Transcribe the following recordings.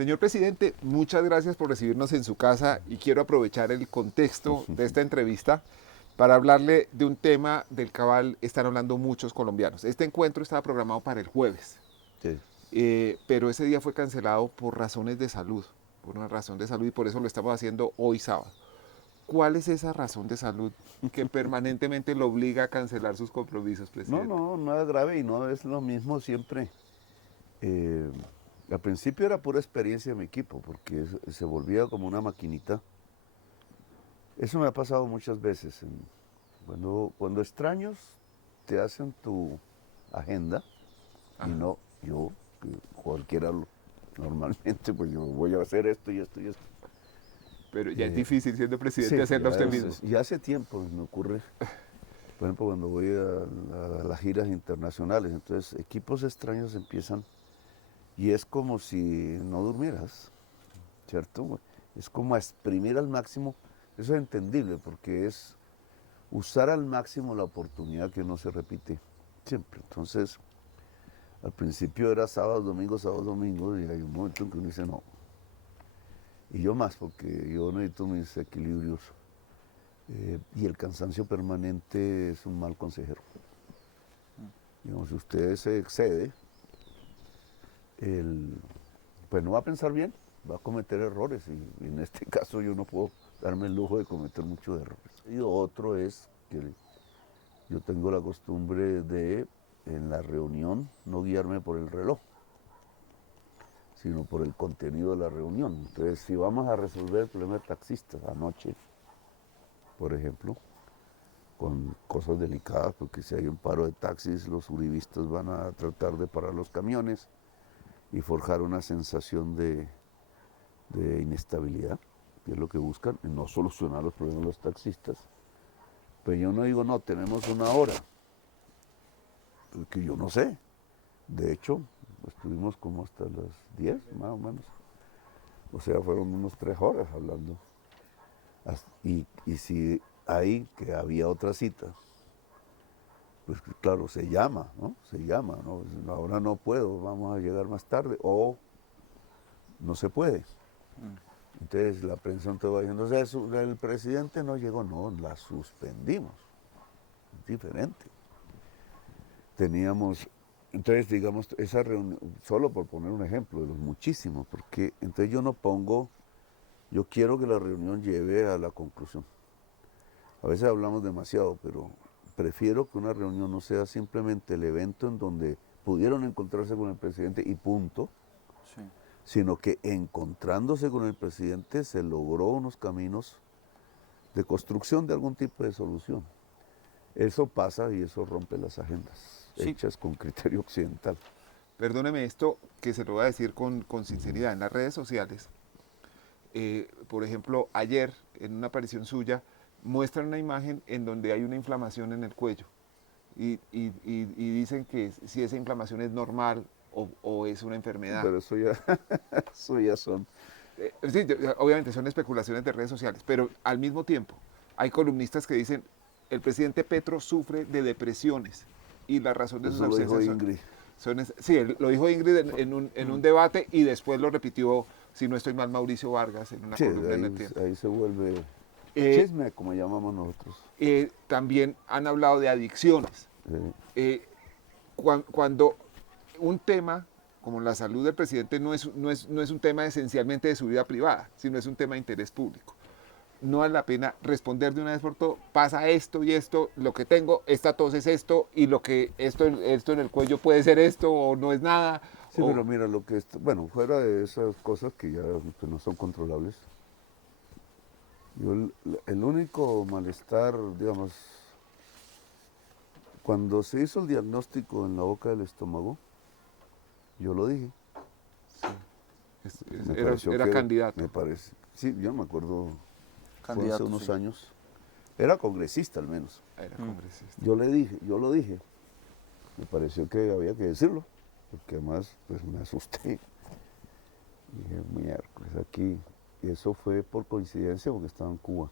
Señor presidente, muchas gracias por recibirnos en su casa y quiero aprovechar el contexto de esta entrevista para hablarle de un tema del cual están hablando muchos colombianos. Este encuentro estaba programado para el jueves, Sí. pero ese día fue cancelado por razones de salud, por una razón de salud y por eso lo estamos haciendo hoy sábado. ¿Cuál es esa razón de salud que permanentemente lo obliga a cancelar sus compromisos, presidente? No, nada grave y no es lo mismo siempre. Eh, Al principio era pura experiencia de mi equipo, porque se volvía como una maquinita. Eso me ha pasado muchas veces. Cuando extraños te hacen tu agenda, Ajá. y no yo, que cualquiera normalmente, pues yo voy a hacer esto y esto y esto. Pero ya es Eh, difícil siendo presidente sí, hacerlo usted mismo. ya hace tiempo me ocurre. Por ejemplo, cuando voy a las giras internacionales, entonces equipos extraños empiezan y es como si no durmieras, ¿cierto? Es como a exprimir al máximo. Eso es entendible porque es usar al máximo la oportunidad que no se repite siempre. Entonces, al principio era sábado, domingo, y hay un momento en que uno dice no. Y yo más, porque yo necesito mis equilibrios. Y el cansancio permanente es un mal consejero. Digamos, si usted se excede, pues no va a pensar bien, va a cometer errores. Y en este caso yo no puedo darme el lujo de cometer muchos errores. Y otro es que yo tengo la costumbre de, en la reunión, no guiarme por el reloj, sino por el contenido de la reunión. Entonces, si vamos a resolver el problema de taxistas anoche, por ejemplo, con cosas delicadas, porque si hay un paro de taxis, los uribistas van a tratar de parar los camiones y forjar una sensación de inestabilidad, que es lo que buscan, y no solucionar los problemas de los taxistas. Pero yo no digo, no, tenemos una hora, porque yo no sé. De hecho, estuvimos como hasta las 10, más o menos. O sea, fueron unos 3 horas hablando. Y si hay que había otra cita, pues claro, se llama, ¿no? Se llama, ¿no? Ahora no puedo, vamos a llegar más tarde, o no se puede. Entonces la prensa entonces va diciendo, o sea, el presidente no llegó, no, la suspendimos. Es diferente. Teníamos, entonces digamos, esa reunión, solo por poner un ejemplo de los muchísimos, porque entonces yo quiero que la reunión lleve a la conclusión. A veces hablamos demasiado, pero prefiero que una reunión no sea simplemente el evento en donde pudieron encontrarse con el presidente y punto, Sí. sino que encontrándose con el presidente se logró unos caminos de construcción de algún tipo de solución. Eso pasa y eso rompe las agendas Sí. hechas con criterio occidental. Perdóneme esto, que se lo voy a decir con sinceridad. En las redes sociales, por ejemplo, ayer, en una aparición suya, muestran una imagen en donde hay una inflamación en el cuello. Y dicen que si esa inflamación es normal o es una enfermedad. Pero eso ya son. Sí, obviamente son especulaciones de redes sociales, pero al mismo tiempo hay columnistas que dicen el presidente Petro sufre de depresiones y la razón de sus Eso lo dijo ausencias Ingrid. sí, lo dijo Ingrid en un debate y después lo repitió, si no estoy mal, Mauricio Vargas en una Sí, columna en el tiempo. ahí se vuelve Eh, chisme, como llamamos nosotros. También han hablado de adicciones. Eh, Eh, cuando un tema como la salud del presidente no es un tema esencialmente de su vida privada, sino es un tema de interés público. No vale la pena responder de una vez por todo, pasa esto y esto, lo que tengo, esta tos es esto, y lo que esto en el cuello puede ser esto, o no es nada. sí, pero mira, bueno, fuera de esas cosas que ya pues, no son controlables, yo el único malestar, digamos, cuando se hizo el diagnóstico en la boca del estómago, yo lo dije. Me pareció Era candidato. me parece, sí, yo no me acuerdo, fue hace Candidato, unos sí. años, era congresista al menos. Era congresista. Yo lo dije, me pareció que había que decirlo, porque además pues me asusté. Dije, miércoles, aquí, y eso fue por coincidencia porque estaba en Cuba.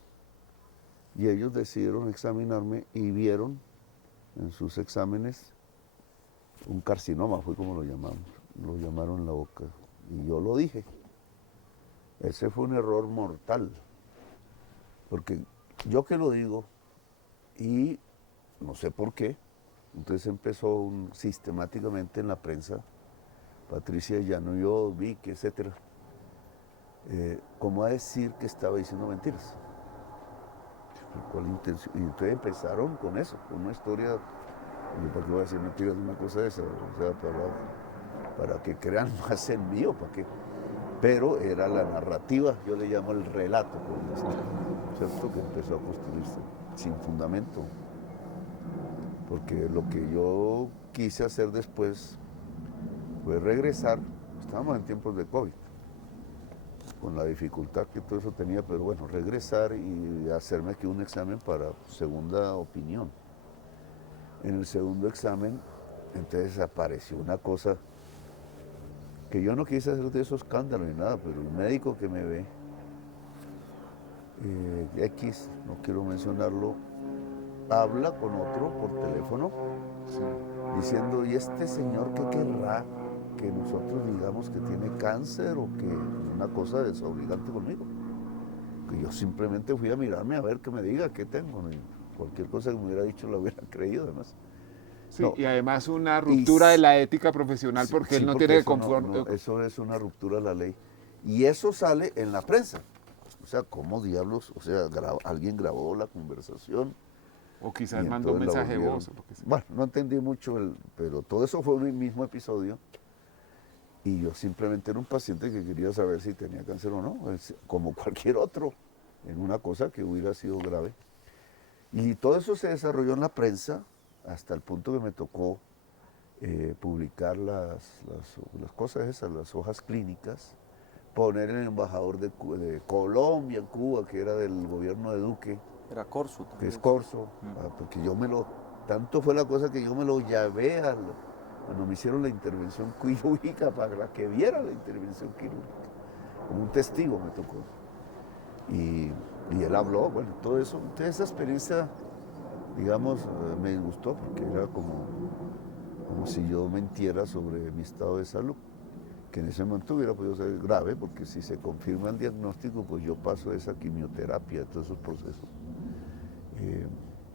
Y ellos decidieron examinarme y vieron en sus exámenes un carcinoma, fue como lo llamaron en la boca. Y yo lo dije. Ese fue un error mortal, porque yo que lo digo, y no sé por qué, entonces empezó sistemáticamente en la prensa, Patricia Llano, yo, Vicky, etcétera, como a decir que estaba diciendo mentiras. ¿Cuál intención? Y entonces empezaron con eso, con una historia. Yo, ¿para qué voy a decir mentiras de una cosa de esa? O sea, para que crean más en mí, ¿para qué? Pero era la narrativa, yo le llamo el relato, ¿cierto? Que empezó a construirse sin fundamento. Porque lo que yo quise hacer después fue regresar, estábamos en tiempos de COVID, con la dificultad que todo eso tenía, pero bueno, regresar y hacerme aquí un examen para segunda opinión. En el segundo examen, entonces apareció una cosa que yo no quise hacer de esos escándalos ni nada, pero el médico que me ve, X, no quiero mencionarlo, habla con otro por teléfono, Sí. diciendo, ¿y este señor qué querrá que nosotros digamos que tiene cáncer o que una cosa desobligante conmigo? Que yo simplemente fui a mirarme a ver que me diga qué tengo. Y cualquier cosa que me hubiera dicho la hubiera creído, además. Sí, No, y además una y ruptura de la ética profesional porque él sí, no porque tiene que eso, eso es una ruptura de la ley. Y eso sale en la prensa. O sea, ¿cómo diablos? O sea, alguien grabó la conversación o y quizás mandó un entonces la mensaje de volvieron. voz. O lo que sea. Bueno, no entendí mucho, pero todo eso fue un mismo episodio. Y yo simplemente era un paciente que quería saber si tenía cáncer o no, como cualquier otro, en una cosa que hubiera sido grave. Y todo eso se desarrolló en la prensa hasta el punto que me tocó publicar las cosas esas, las hojas clínicas, poner el embajador de Colombia en Cuba, que era del gobierno de Duque, Era Corso que también. es Corso, porque tanto fue la cosa que yo me lo llevé cuando me hicieron la intervención quirúrgica para que viera la intervención quirúrgica. Como un testigo me tocó. Y él habló, bueno, todo eso. Entonces esa experiencia, digamos, me disgustó porque era como si yo mentiera sobre mi estado de salud, que en ese momento hubiera podido ser grave, porque si se confirma el diagnóstico, pues yo paso esa quimioterapia, todos esos procesos,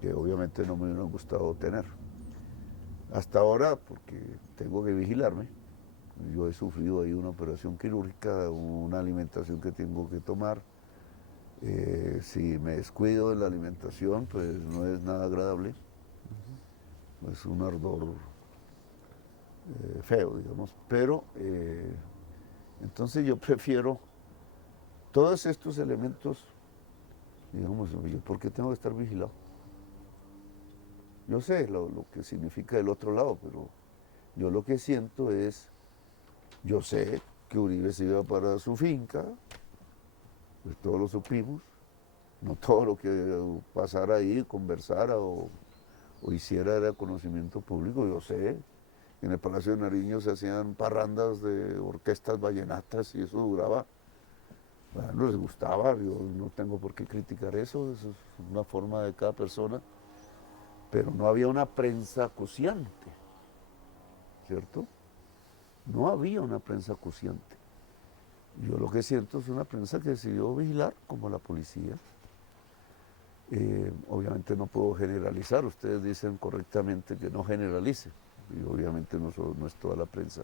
que obviamente no me hubieran gustado tener. Hasta ahora, porque tengo que vigilarme, yo he sufrido ahí una operación quirúrgica, una alimentación que tengo que tomar. Si me descuido de la alimentación, pues no es nada agradable. Es un ardor feo, digamos. Pero entonces yo prefiero todos estos elementos, digamos, yo, ¿por qué tengo que estar vigilado? Yo sé lo que significa el otro lado, pero yo lo que siento es, yo sé que Uribe se iba para su finca, pues todos lo supimos, no todo lo que pasara ahí, conversara o hiciera era conocimiento público, yo sé. En el Palacio de Nariño se hacían parrandas de orquestas vallenatas y eso duraba, bueno, les gustaba, yo no tengo por qué criticar eso es una forma de cada persona, pero no había una prensa acuciante, ¿cierto? No había una prensa acuciante. Yo lo que siento es una prensa que decidió vigilar, como la policía. Obviamente no puedo generalizar, ustedes dicen correctamente que no generalice, y obviamente no es toda la prensa.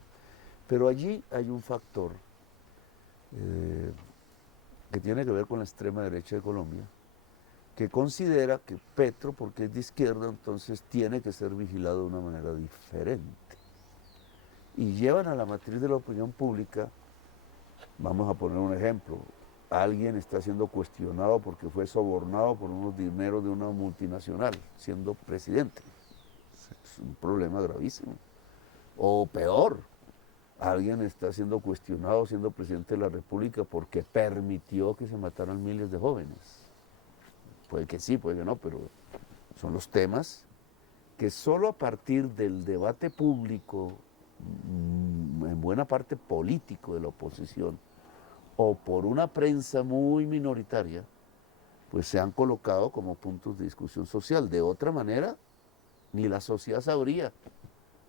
Pero allí hay un factor que tiene que ver con la extrema derecha de Colombia, que considera que Petro, porque es de izquierda, entonces tiene que ser vigilado de una manera diferente. Y llevan a la matriz de la opinión pública, vamos a poner un ejemplo, alguien está siendo cuestionado porque fue sobornado por unos dineros de una multinacional, siendo presidente. Es un problema gravísimo. O peor, alguien está siendo cuestionado siendo presidente de la República porque permitió que se mataran miles de jóvenes. Puede que sí, puede que no, pero son los temas que solo a partir del debate público, en buena parte político de la oposición, o por una prensa muy minoritaria, pues se han colocado como puntos de discusión social. De otra manera, ni la sociedad sabría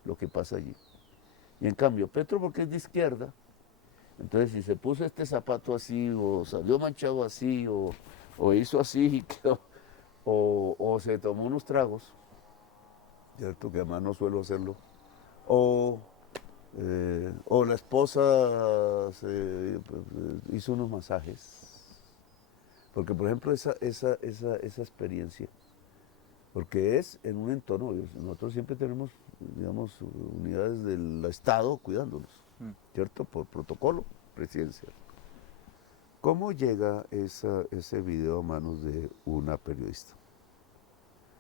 lo que pasa allí. Y en cambio, Petro, porque es de izquierda, Entonces, si se puso este zapato así, o salió manchado así, o hizo así, y quedó, o se tomó unos tragos, ¿cierto? Que además no suelo hacerlo, o, o la esposa hizo unos masajes. Porque, por ejemplo, esa experiencia, porque es en un entorno, nosotros siempre tenemos, digamos, unidades del Estado cuidándonos, ¿cierto? Por protocolo presidencial. ¿Cómo llega ese video a manos de una periodista?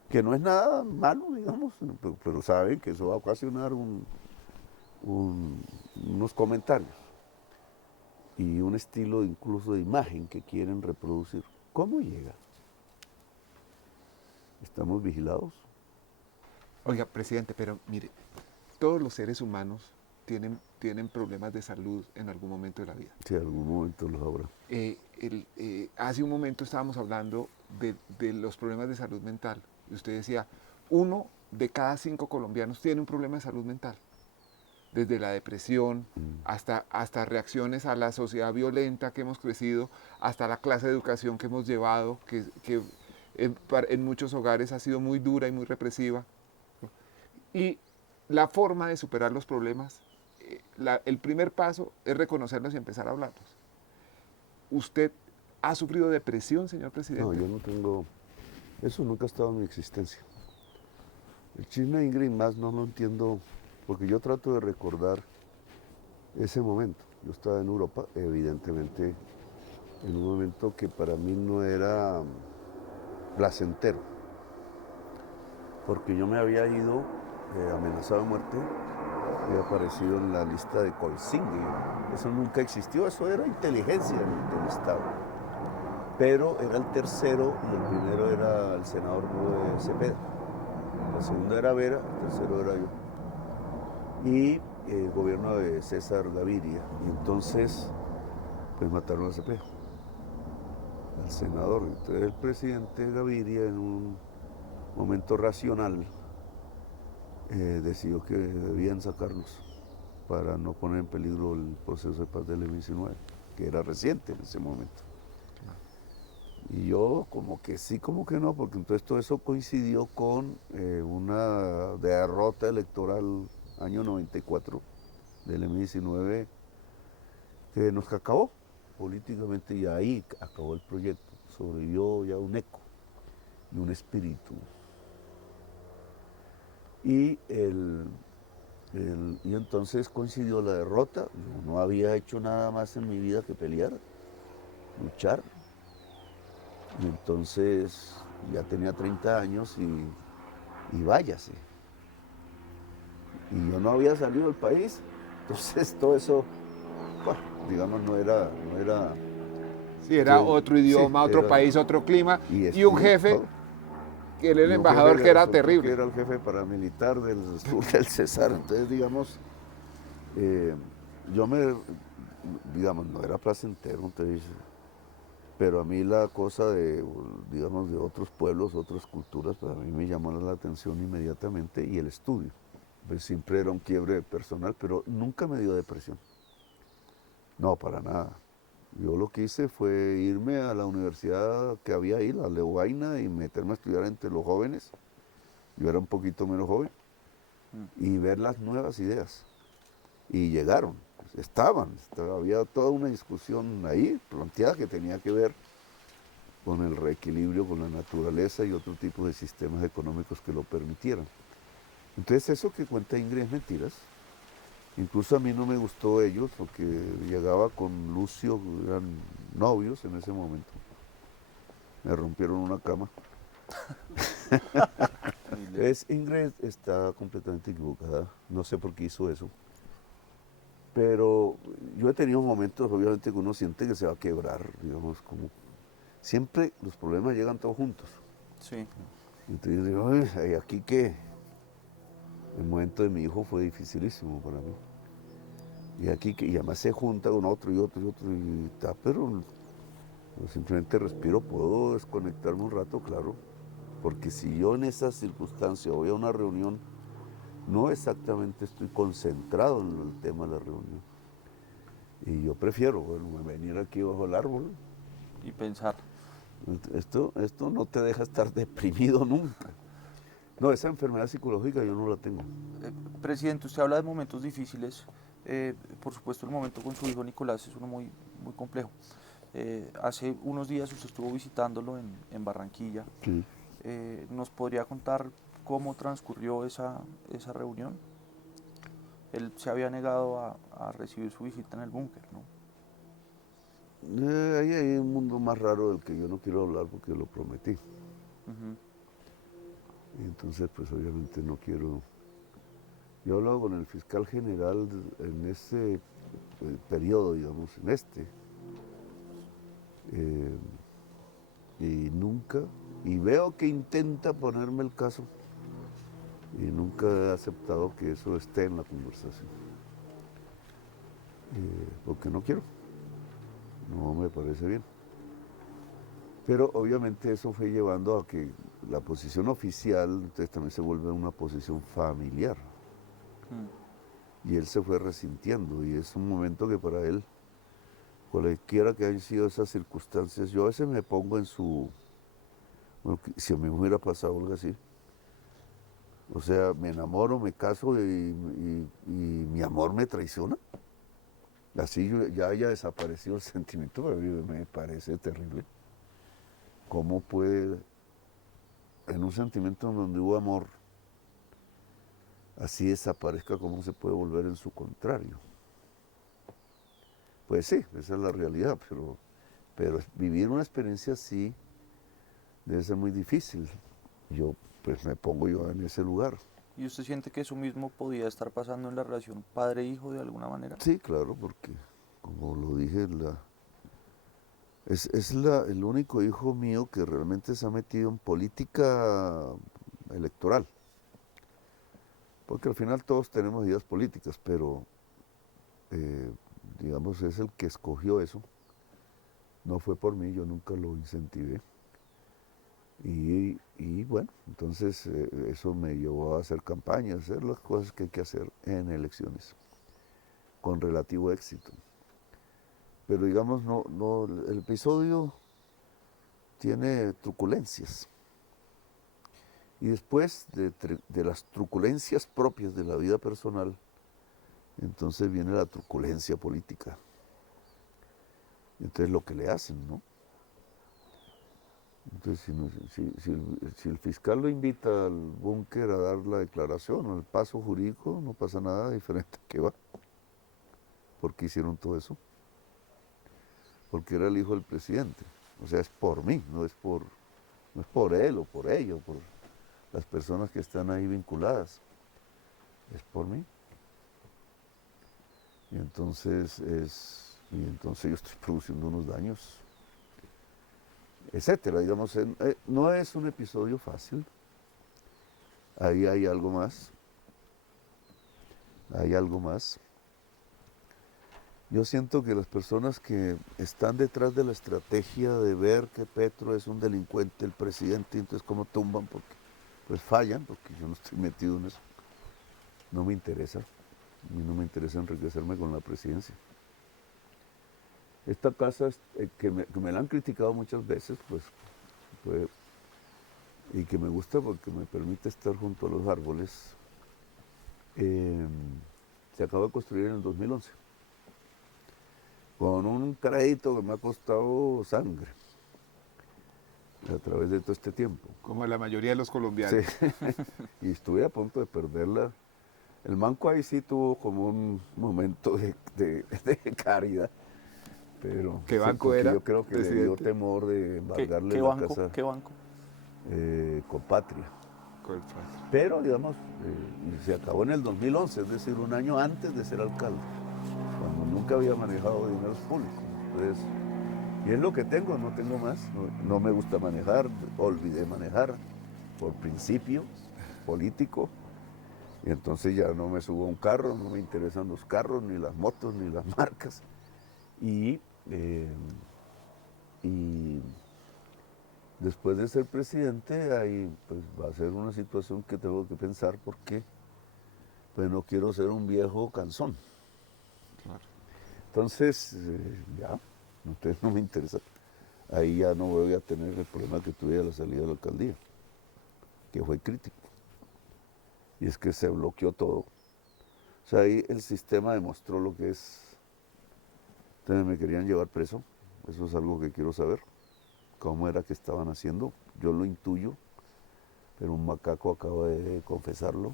Que no es nada malo, digamos, pero saben que eso va a ocasionar unos comentarios y un estilo incluso de imagen que quieren reproducir. ¿Cómo llega? ¿Estamos vigilados? Oiga, presidente, pero mire, todos los seres humanos tienen problemas de salud en algún momento de la vida. Sí, algún momento los habrá. Hace un momento estábamos hablando de los problemas de salud mental. Y usted decía, 1 de cada 5 colombianos tiene un problema de salud mental. Desde la depresión hasta reacciones a la sociedad violenta que hemos crecido, hasta la clase de educación que hemos llevado, que en muchos hogares ha sido muy dura y muy represiva. Y la forma de superar los problemas, el primer paso es reconocerlos y empezar a hablarlos. ¿Usted ha sufrido depresión, señor presidente? No, yo no tengo... Eso nunca ha estado en mi existencia. El chisme de Ingrid más no lo entiendo, porque yo trato de recordar ese momento. Yo estaba en Europa, evidentemente, en un momento que para mí no era placentero, porque yo me había ido amenazado de muerte, había aparecido en la lista de Colsingue. Eso nunca existió, eso era inteligencia del Estado. Pero era el tercero y el primero era el senador Cepeda. El segundo era Vera, el tercero era yo. Y el gobierno de César Gaviria. Y entonces, pues mataron a Cepeda, al senador. Entonces el presidente Gaviria, en un momento racional, decidió que debían sacarnos para no poner en peligro el proceso de paz del M-19, que era reciente en ese momento. Y yo como que sí, como que no, porque entonces todo eso coincidió con una derrota electoral año 94 del M-19 que nos acabó políticamente, y ahí acabó el proyecto. Sobrevivió ya un eco y un espíritu. Y entonces coincidió la derrota. Yo no había hecho nada más en mi vida que pelear, luchar. Y entonces ya tenía 30 años y váyase. Y yo no había salido del país. Entonces todo eso, bueno, digamos, no era Sí, era otro idioma, sí, otro país, otro clima y un jefe, todo. que era el Y un embajador, jefe que era resultó terrible. que era el jefe paramilitar del sur del Cesar. Entonces, digamos, yo digamos, no era placentero, entonces, pero a mí la cosa de, digamos, de otros pueblos, otras culturas, pues a mí me llamó la atención inmediatamente, y el estudio. Pues siempre era un quiebre personal, pero nunca me dio depresión. No, para nada. Yo lo que hice fue irme a la universidad que había ahí, la Leuvaina, y meterme a estudiar entre los jóvenes. Yo era un poquito menos joven, y ver las nuevas ideas. Y llegaron, había toda una discusión ahí planteada que tenía que ver con el reequilibrio con la naturaleza y otro tipo de sistemas económicos que lo permitieran. Entonces eso que cuenta Ingrid es mentiras. Incluso a mí no me gustó ellos, porque llegaba con Lucio, eran novios en ese momento. Me rompieron una cama. Entonces Ingrid está completamente equivocada, no sé por qué hizo eso. Pero yo he tenido momentos, obviamente, que uno siente que se va a quebrar, digamos, como siempre los problemas llegan todos juntos. Sí. Entonces digo, ay, ¿aquí qué? El momento de mi hijo fue dificilísimo para mí. Y aquí, y además se junta con otro y otro y otro, y está, pero simplemente respiro, puedo desconectarme un rato, claro. Porque si yo en esas circunstancias voy a una reunión, no exactamente estoy concentrado en el tema de la reunión. Y yo prefiero, bueno, venir aquí bajo el árbol. Y pensar. Esto no te deja estar deprimido nunca. No, esa enfermedad psicológica yo no la tengo. Presidente, usted habla de momentos difíciles. Por supuesto, el momento con su hijo Nicolás es uno muy, muy complejo. Hace unos días usted estuvo visitándolo en Barranquilla. Sí. ¿Nos podría contar cómo transcurrió esa reunión? Él se había negado a recibir su visita en el búnker, ¿no? Ahí hay un mundo más raro del que yo no quiero hablar porque lo prometí. Ujú. Y entonces, pues obviamente no quiero. Yo he hablado con el fiscal general en ese periodo, digamos, en este. eh, y nunca, y veo que intenta ponerme el caso, y nunca he aceptado que eso esté en la conversación. Porque no quiero, no me parece bien. Pero obviamente eso fue llevando a que la posición oficial entonces también se vuelve una posición familiar. Y él se fue resintiendo y es un momento que para él, cualquiera que hayan sido esas circunstancias, yo a veces me pongo en su, bueno, si a mí me hubiera pasado algo así, o sea, me enamoro, me caso y mi amor me traiciona. Así ya haya desaparecido el sentimiento, pero me parece terrible. ¿Cómo puede, en un sentimiento donde hubo amor, así desaparezca, cómo se puede volver en su contrario? Pues sí, esa es la realidad, pero vivir una experiencia así debe ser muy difícil. Yo, pues me pongo yo en ese lugar. ¿Y usted siente que eso mismo podía estar pasando en la relación padre-hijo de alguna manera? Sí, claro, porque como lo dije, es el único hijo mío que realmente se ha metido en política electoral. Porque al final todos tenemos ideas políticas, pero eh, digamos es el que escogió eso. No fue por mí, yo nunca lo incentivé. Y bueno, entonces eso me llevó a hacer campaña, a hacer las cosas que hay que hacer en elecciones, con relativo éxito. Pero digamos, el episodio tiene truculencias. Y después de las truculencias propias de la vida personal, entonces viene la truculencia política. Entonces lo que le hacen, ¿no? Entonces si el fiscal lo invita al búnker a dar la declaración o el paso jurídico, no pasa nada diferente que va. ¿Por qué hicieron todo eso? Porque era el hijo del presidente. O sea, es por mí, no es por él o por ella o por las personas que están ahí vinculadas. Es por mí. Y entonces yo estoy produciendo unos daños, etcétera. Digamos, no es un episodio fácil. Ahí hay algo más. Hay algo más. Yo siento que las personas que están detrás de la estrategia de ver que Petro es un delincuente, el presidente, entonces cómo tumban, porque pues fallan, porque yo no estoy metido en eso. No me interesa. A mí no me interesa enriquecerme con la presidencia. Esta casa que me la han criticado muchas veces, pues, y que me gusta porque me permite estar junto a los árboles, se acaba de construir en el 2011. Con un crédito que me ha costado sangre a través de todo este tiempo. Como la mayoría de los colombianos. Sí. Y estuve a punto de perderla. El manco ahí sí tuvo como un momento de caridad. Pero ¿Qué banco porque era, yo creo que le dio presidente? temor de embargarle ¿Qué la banco? casa ¿Qué banco? Compatria. Colpatria. Pero, digamos, y se acabó en el 2011, es decir, un año antes de ser alcalde, cuando nunca había manejado dineros públicos. Entonces, y es lo que tengo, no tengo más. No me gusta manejar, olvidé manejar por principio político. Y entonces ya no me subo a un carro, no me interesan los carros, ni las motos, ni las marcas. Y después de ser presidente, ahí pues va a ser una situación que tengo que pensar porque pues no quiero ser un viejo cansón. Claro. Entonces, ya, entonces no me interesa. Ahí ya no voy a tener el problema que tuve a la salida de la alcaldía, que fue crítico. Y es que se bloqueó todo. O sea, ahí el sistema demostró lo que es. Entonces me querían llevar preso. Eso es algo que quiero saber. ¿Cómo era que estaban haciendo? Yo lo intuyo, pero un macaco acaba de confesarlo.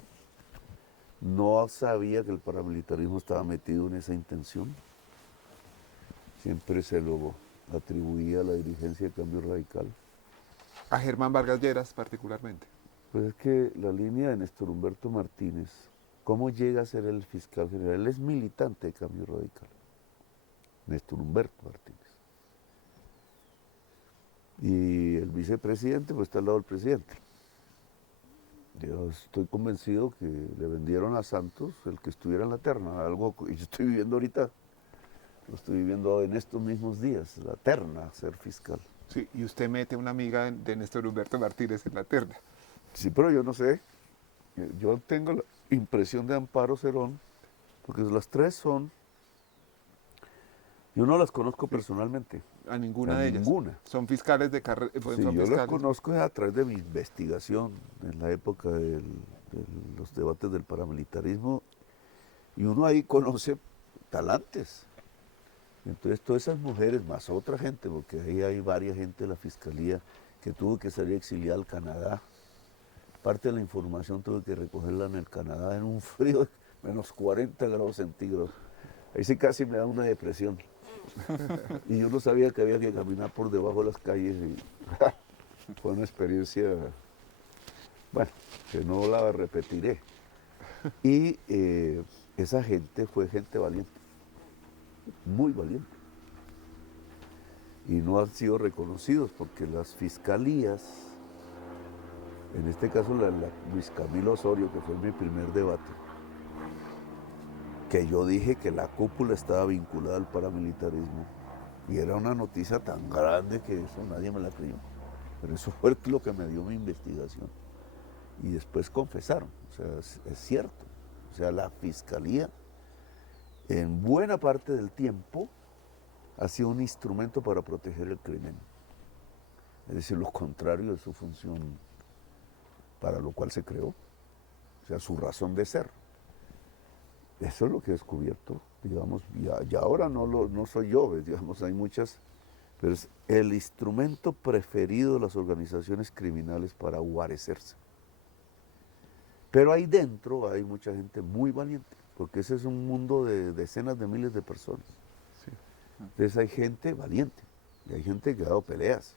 No sabía que el paramilitarismo estaba metido en esa intención. Siempre se lo atribuía a la dirigencia de Cambio Radical. A Germán Vargas Lleras particularmente. Pues es que la línea de Néstor Humberto Martínez, ¿cómo llega a ser el fiscal general? Él es militante de Cambio Radical. Néstor Humberto Martínez. Y el vicepresidente pues está al lado del presidente. Yo estoy convencido que le vendieron a Santos el que estuviera en la terna, algo que yo estoy viviendo ahorita, lo estoy viviendo en estos mismos días, la terna, ser fiscal. Sí, y usted mete a una amiga de Néstor Humberto Martínez en la terna. Sí, pero yo no sé, yo tengo la impresión de Amparo Cerón, porque las tres son, yo no las conozco personalmente. A ninguna A de ellas. ninguna. Son fiscales de carrera. Sí, yo las conozco a través de mi investigación en la época de los debates del paramilitarismo y uno ahí conoce talantes. Entonces todas esas mujeres más otra gente, porque ahí hay varias gente de la fiscalía que tuvo que salir exiliada al Canadá. Parte de la información tuve que recogerla en el Canadá en un frío de menos 40 grados centígrados. Ahí sí casi me da una depresión. Y yo no sabía que había que caminar por debajo de las calles y fue una experiencia, bueno, que no la repetiré. Y esa gente fue gente valiente, muy valiente. Y no han sido reconocidos porque las fiscalías, en este caso la Luis Camilo Osorio, que fue mi primer debate, que yo dije que la cúpula estaba vinculada al paramilitarismo. Y era una noticia tan grande que eso nadie me la creyó. Pero eso fue lo que me dio mi investigación. Y después confesaron, o sea, es cierto. O sea, la fiscalía en buena parte del tiempo ha sido un instrumento para proteger el crimen. Es decir, lo contrario de su función para lo cual se creó. O sea, su razón de ser. Eso es lo que he descubierto, digamos, y ahora no soy yo, digamos, hay muchas, pero es el instrumento preferido de las organizaciones criminales para guarecerse. Pero ahí dentro hay mucha gente muy valiente, porque ese es un mundo de decenas de miles de personas. Sí. Entonces hay gente valiente, y hay gente que ha dado peleas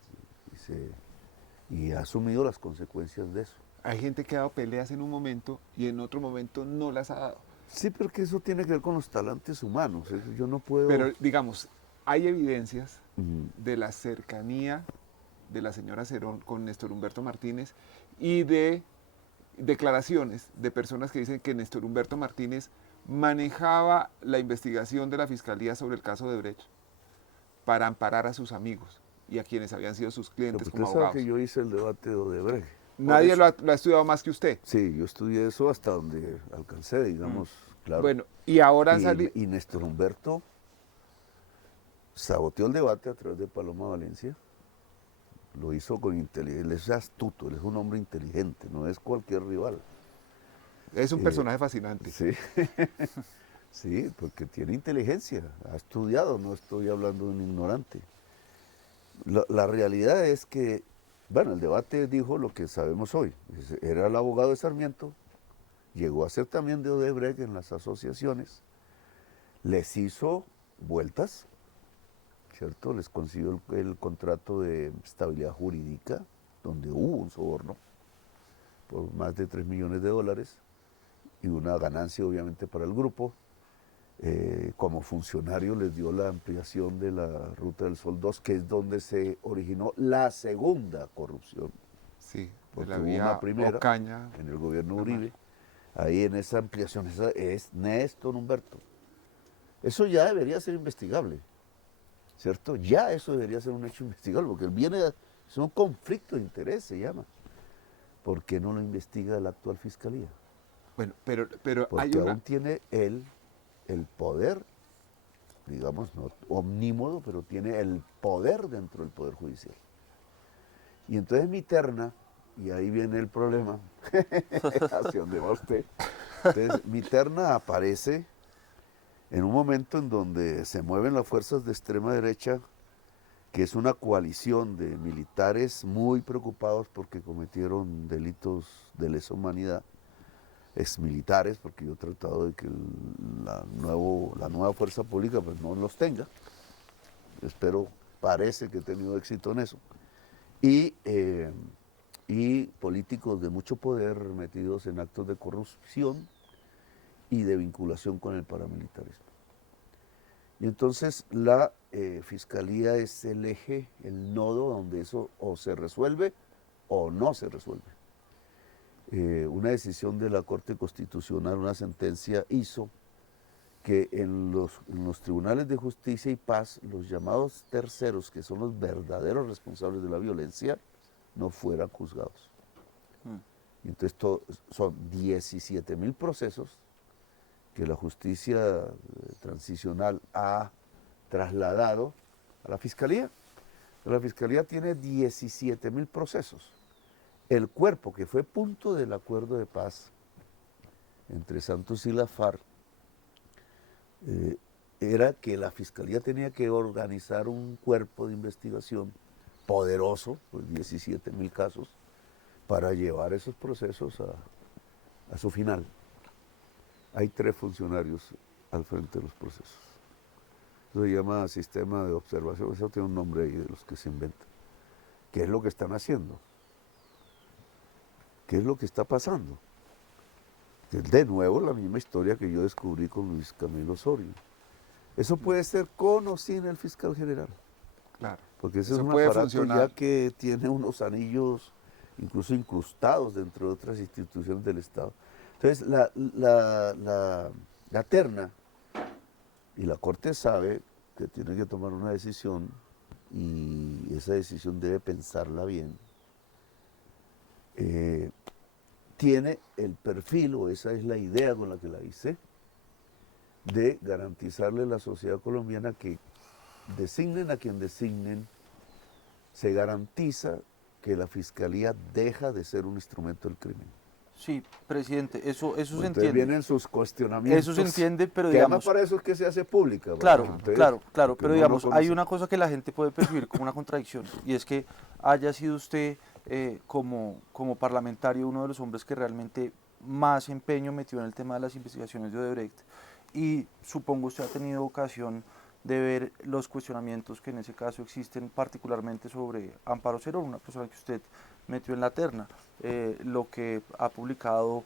y ha asumido las consecuencias de eso. Hay gente que ha dado peleas en un momento y en otro momento no las ha dado. Sí, pero que eso tiene que ver con los talantes humanos. Yo no puedo... Pero digamos, hay evidencias de la cercanía de la señora Cerón con Néstor Humberto Martínez y de declaraciones de personas que dicen que Néstor Humberto Martínez manejaba la investigación de la Fiscalía sobre el caso de Brecht para amparar a sus amigos y a quienes habían sido sus clientes Pero como usted sabe abogados. que yo hice el debate de Odebrecht. Nadie lo ha estudiado más que usted. Sí, yo estudié eso hasta donde alcancé, digamos, claro. Bueno, y ahora han salido... Y Néstor Humberto saboteó el debate a través de Paloma Valencia. Lo hizo con inteligencia. Él es astuto, él es un hombre inteligente, no es cualquier rival. Es un personaje fascinante. Sí, sí, porque tiene inteligencia, ha estudiado, no estoy hablando de un ignorante. La realidad es que, bueno, el debate dijo lo que sabemos hoy. Era el abogado de Sarmiento, llegó a ser también de Odebrecht en las asociaciones, les hizo vueltas, ¿cierto? Les consiguió el contrato de estabilidad jurídica, donde hubo un soborno por más de 3 millones de dólares y una ganancia obviamente para el grupo. Como funcionario les dio la ampliación de la Ruta del Sol 2, que es donde se originó la segunda corrupción. Sí, de Porque la hubo vía una primera Ocaña. en el gobierno Uribe. Ahí en esa ampliación, esa es Néstor Humberto. Eso ya debería ser investigable, ¿cierto? Ya eso debería ser un hecho investigable, porque es un conflicto de interés, se llama. ¿Por qué no lo investiga la actual fiscalía? Bueno, pero hay Porque una... aún tiene él el poder digamos, no omnímodo, pero tiene el poder dentro del Poder Judicial. Y entonces mi terna, y ahí viene el problema, hacia dónde va usted. Entonces mi terna aparece en un momento en donde se mueven las fuerzas de extrema derecha, que es una coalición de militares muy preocupados porque cometieron delitos de lesa humanidad, exmilitares, porque yo he tratado de que la nueva fuerza pública pues no los tenga. Espero, parece que he tenido éxito en eso. Y políticos de mucho poder metidos en actos de corrupción y de vinculación con el paramilitarismo. Y entonces la fiscalía es el eje, el nodo donde eso o se resuelve o no se resuelve. Una decisión de la Corte Constitucional, una sentencia hizo que en los tribunales de justicia y paz, los llamados terceros, que son los verdaderos responsables de la violencia, no fueran juzgados. Y entonces son 17.000 procesos que la justicia transicional ha trasladado a la Fiscalía. La Fiscalía tiene 17.000 procesos. El cuerpo que fue punto del acuerdo de paz entre Santos y la FARC era que la Fiscalía tenía que organizar un cuerpo de investigación poderoso, pues 17.000 casos, para llevar esos procesos a su final. Hay 3 funcionarios al frente de los procesos. Eso se llama sistema de observación, eso tiene un nombre ahí de los que se inventan. ¿Qué es lo que están haciendo? ¿Qué es lo que está pasando? Es de nuevo la misma historia que yo descubrí con Luis Camilo Osorio. Eso puede ser con o sin el fiscal general. Claro. Porque ese es Eso un puede aparato funcionar. ya que tiene unos anillos incluso incrustados dentro de otras instituciones del Estado. Entonces, la terna, y la Corte sabe que tiene que tomar una decisión, y esa decisión debe pensarla bien, tiene el perfil, o esa es la idea con la que la hice, de garantizarle a la sociedad colombiana que designen a quien designen, se garantiza que la Fiscalía deja de ser un instrumento del crimen. Sí, presidente, eso se Entonces entiende. vienen sus cuestionamientos. Eso se entiende, pero que digamos... además para eso es que se hace pública. Claro, Entonces, claro, porque pero uno digamos, no hay conoce. una cosa que la gente puede percibir como una contradicción, y es que haya sido usted como parlamentario uno de los hombres que realmente más empeño metió en el tema de las investigaciones de Odebrecht, y supongo usted ha tenido ocasión de ver los cuestionamientos que en ese caso existen, particularmente sobre Amparo Cerón, una persona que usted metió en la terna, lo que ha publicado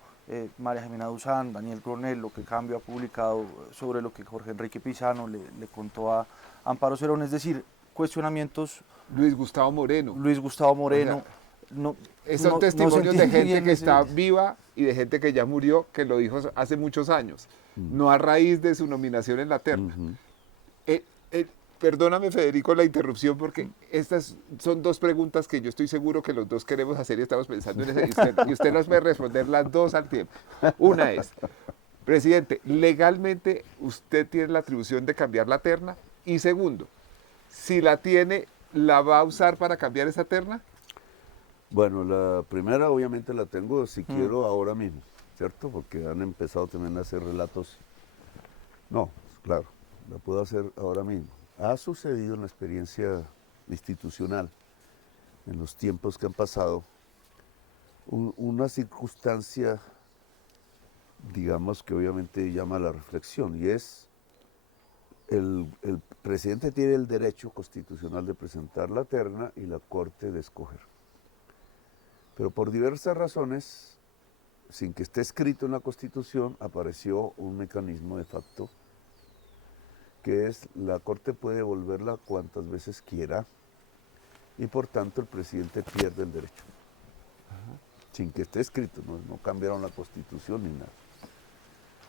María Jimena Duzán, Daniel Coronel, lo que Cambio ha publicado sobre lo que Jorge Enrique Pizano le contó a Amparo Cerón, es decir, cuestionamientos. Luis Gustavo Moreno. Luis Gustavo Moreno, O sea, no, son no se testimonios de entiende gente bien que ese... está viva y de gente que ya murió, que lo dijo hace muchos años, no a raíz de su nominación en la terna. Perdóname, Federico, la interrupción, porque estas son 2 preguntas que yo estoy seguro que los dos queremos hacer y estamos pensando en eso, y usted nos puede responder las 2 al tiempo. Una es, presidente, legalmente usted tiene la atribución de cambiar la terna, y segundo, si la tiene, ¿la va a usar para cambiar esa terna? Bueno, la primera obviamente la tengo si quiero ahora mismo, ¿cierto? Porque han empezado también a hacer relatos. No, claro, la puedo hacer ahora mismo. Ha sucedido en la experiencia institucional, en los tiempos que han pasado, una circunstancia, digamos, que obviamente llama a la reflexión, y es el presidente tiene el derecho constitucional de presentar la terna y la Corte de escoger. Pero por diversas razones, sin que esté escrito en la Constitución, apareció un mecanismo de facto, que es la Corte puede devolverla cuantas veces quiera, y por tanto el presidente pierde el derecho. Sin que esté escrito, no cambiaron la Constitución ni nada.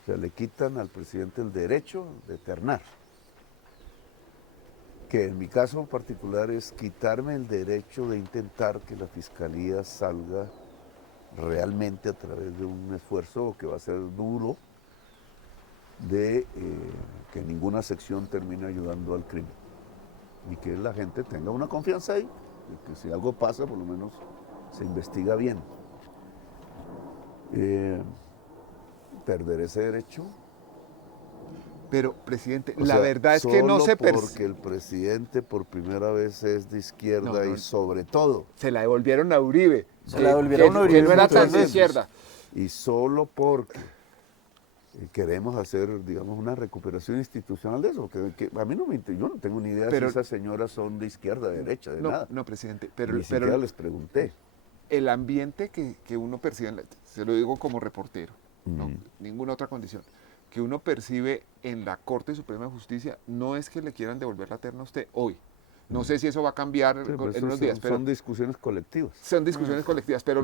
O sea, le quitan al presidente el derecho de ternar, que en mi caso particular es quitarme el derecho de intentar que la Fiscalía salga realmente a través de un esfuerzo que va a ser duro, de que ninguna sección termine ayudando al crimen. Y que la gente tenga una confianza ahí, de que si algo pasa, por lo menos se investiga bien. Perder ese derecho. Pero, presidente, O la sea, verdad es que no se porque el presidente por primera vez es de izquierda y sobre todo. se la devolvieron a Uribe. Se la devolvieron a Uribe Que no era muchas tan de veces. izquierda. Y solo porque queremos hacer, digamos, una recuperación institucional de eso. Que a mí no me yo no tengo ni idea Pero- si esas señoras son de izquierda, de derecha, de No, nada. no, presidente, Ni pero siquiera les pregunté. el ambiente que uno percibe, se lo digo como reportero, no, ninguna otra condición, que uno percibe en la Corte Suprema de Justicia no es que le quieran devolver la terna a usted hoy. No sé si eso va a cambiar Sí, pues en eso unos días, pero son discusiones colectivas. son discusiones colectivas, pero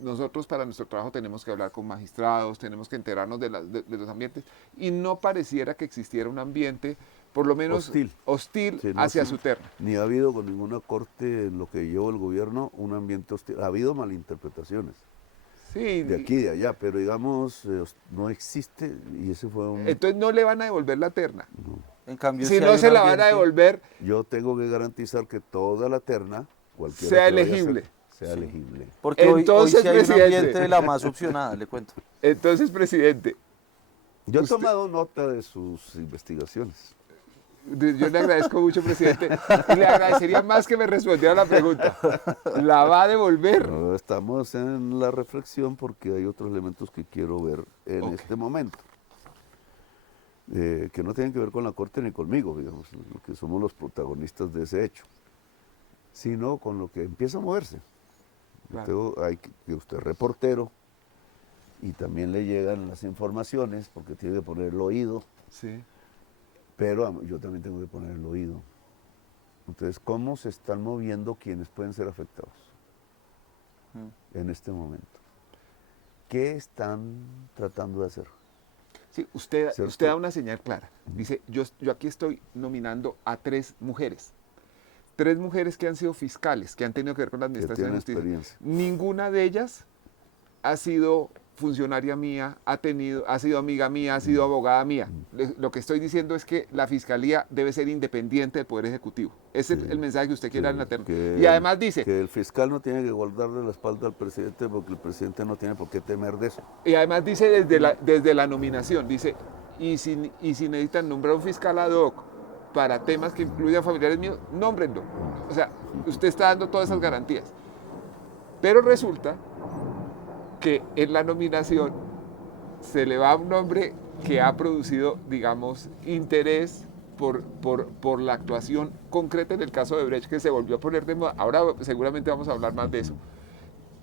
nosotros para nuestro trabajo tenemos que hablar con magistrados, tenemos que enterarnos de los ambientes, y no pareciera que existiera un ambiente, por lo menos hostil Sí, no, hacia sí. su terna. Ni ha habido con ninguna corte en lo que llevo el gobierno un ambiente hostil. Ha habido malinterpretaciones Sí, de aquí y de allá, pero digamos, no existe, y ese fue un... entonces no le van a devolver la terna. En cambio, Si sí no hay se un la van a ambiente- devolver, Yo tengo que garantizar que toda la terna, cualquiera sea que vaya a ser, elegible. sea elegible. Porque hoy Entonces, sí hay un presidente. ambiente de la más opcionada, le cuento. Entonces, presidente, Yo he Usted- tomado nota de sus investigaciones. yo le agradezco mucho, presidente, y le agradecería más que me respondiera la pregunta. ¿La va a devolver? No, estamos en la reflexión porque hay otros elementos que quiero ver en Ok. este momento. Que no tienen que ver con la Corte ni conmigo, digamos, que somos los protagonistas de ese hecho, sino con lo que empieza a moverse. Claro. Que usted es reportero y también le llegan las informaciones porque tiene que poner el oído, Sí. pero yo también tengo que poner el oído. Entonces, ¿cómo se están moviendo quienes pueden ser afectados en este momento? ¿Qué están tratando de hacer? Sí, usted ¿Cierto? da una señal clara. Dice, yo aquí estoy nominando a 3 mujeres. 3 mujeres que han sido fiscales, que han tenido que ver con la administración de tienen justicia. experiencia. Ninguna de ellas ha sido funcionaria mía, ha sido amiga mía, ha sido abogada mía. Lo que estoy diciendo es que la fiscalía debe ser independiente del Poder Ejecutivo. Ese es el mensaje que usted quiere dar en la terna. Y además dice, que el fiscal no tiene que guardarle la espalda al presidente porque el presidente no tiene por qué temer de eso. desde la nominación, dice, y si necesitan nombrar un fiscal ad hoc para temas que incluyan familiares míos, nómbrenlo. O sea, usted está dando todas esas garantías. Pero resulta que en la nominación se le va a un nombre que ha producido, digamos, interés por la actuación concreta en el caso de Brecht, que se volvió a poner de moda. Ahora seguramente vamos a hablar más de eso.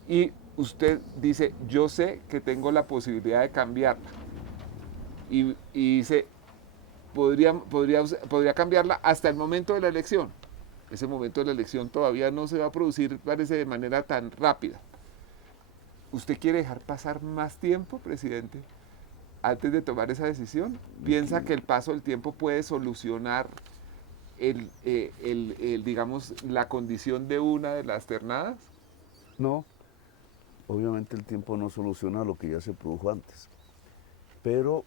Y usted dice, yo sé que tengo la posibilidad de cambiarla. Y dice, podría cambiarla hasta el momento de la elección. Ese momento de la elección todavía no se va a producir, parece, de manera tan rápida. ¿Usted quiere dejar pasar más tiempo, presidente, antes de tomar esa decisión? ¿Piensa que el paso del tiempo puede solucionar digamos, la condición de una de las ternadas? No, obviamente el tiempo no soluciona lo que ya se produjo antes, pero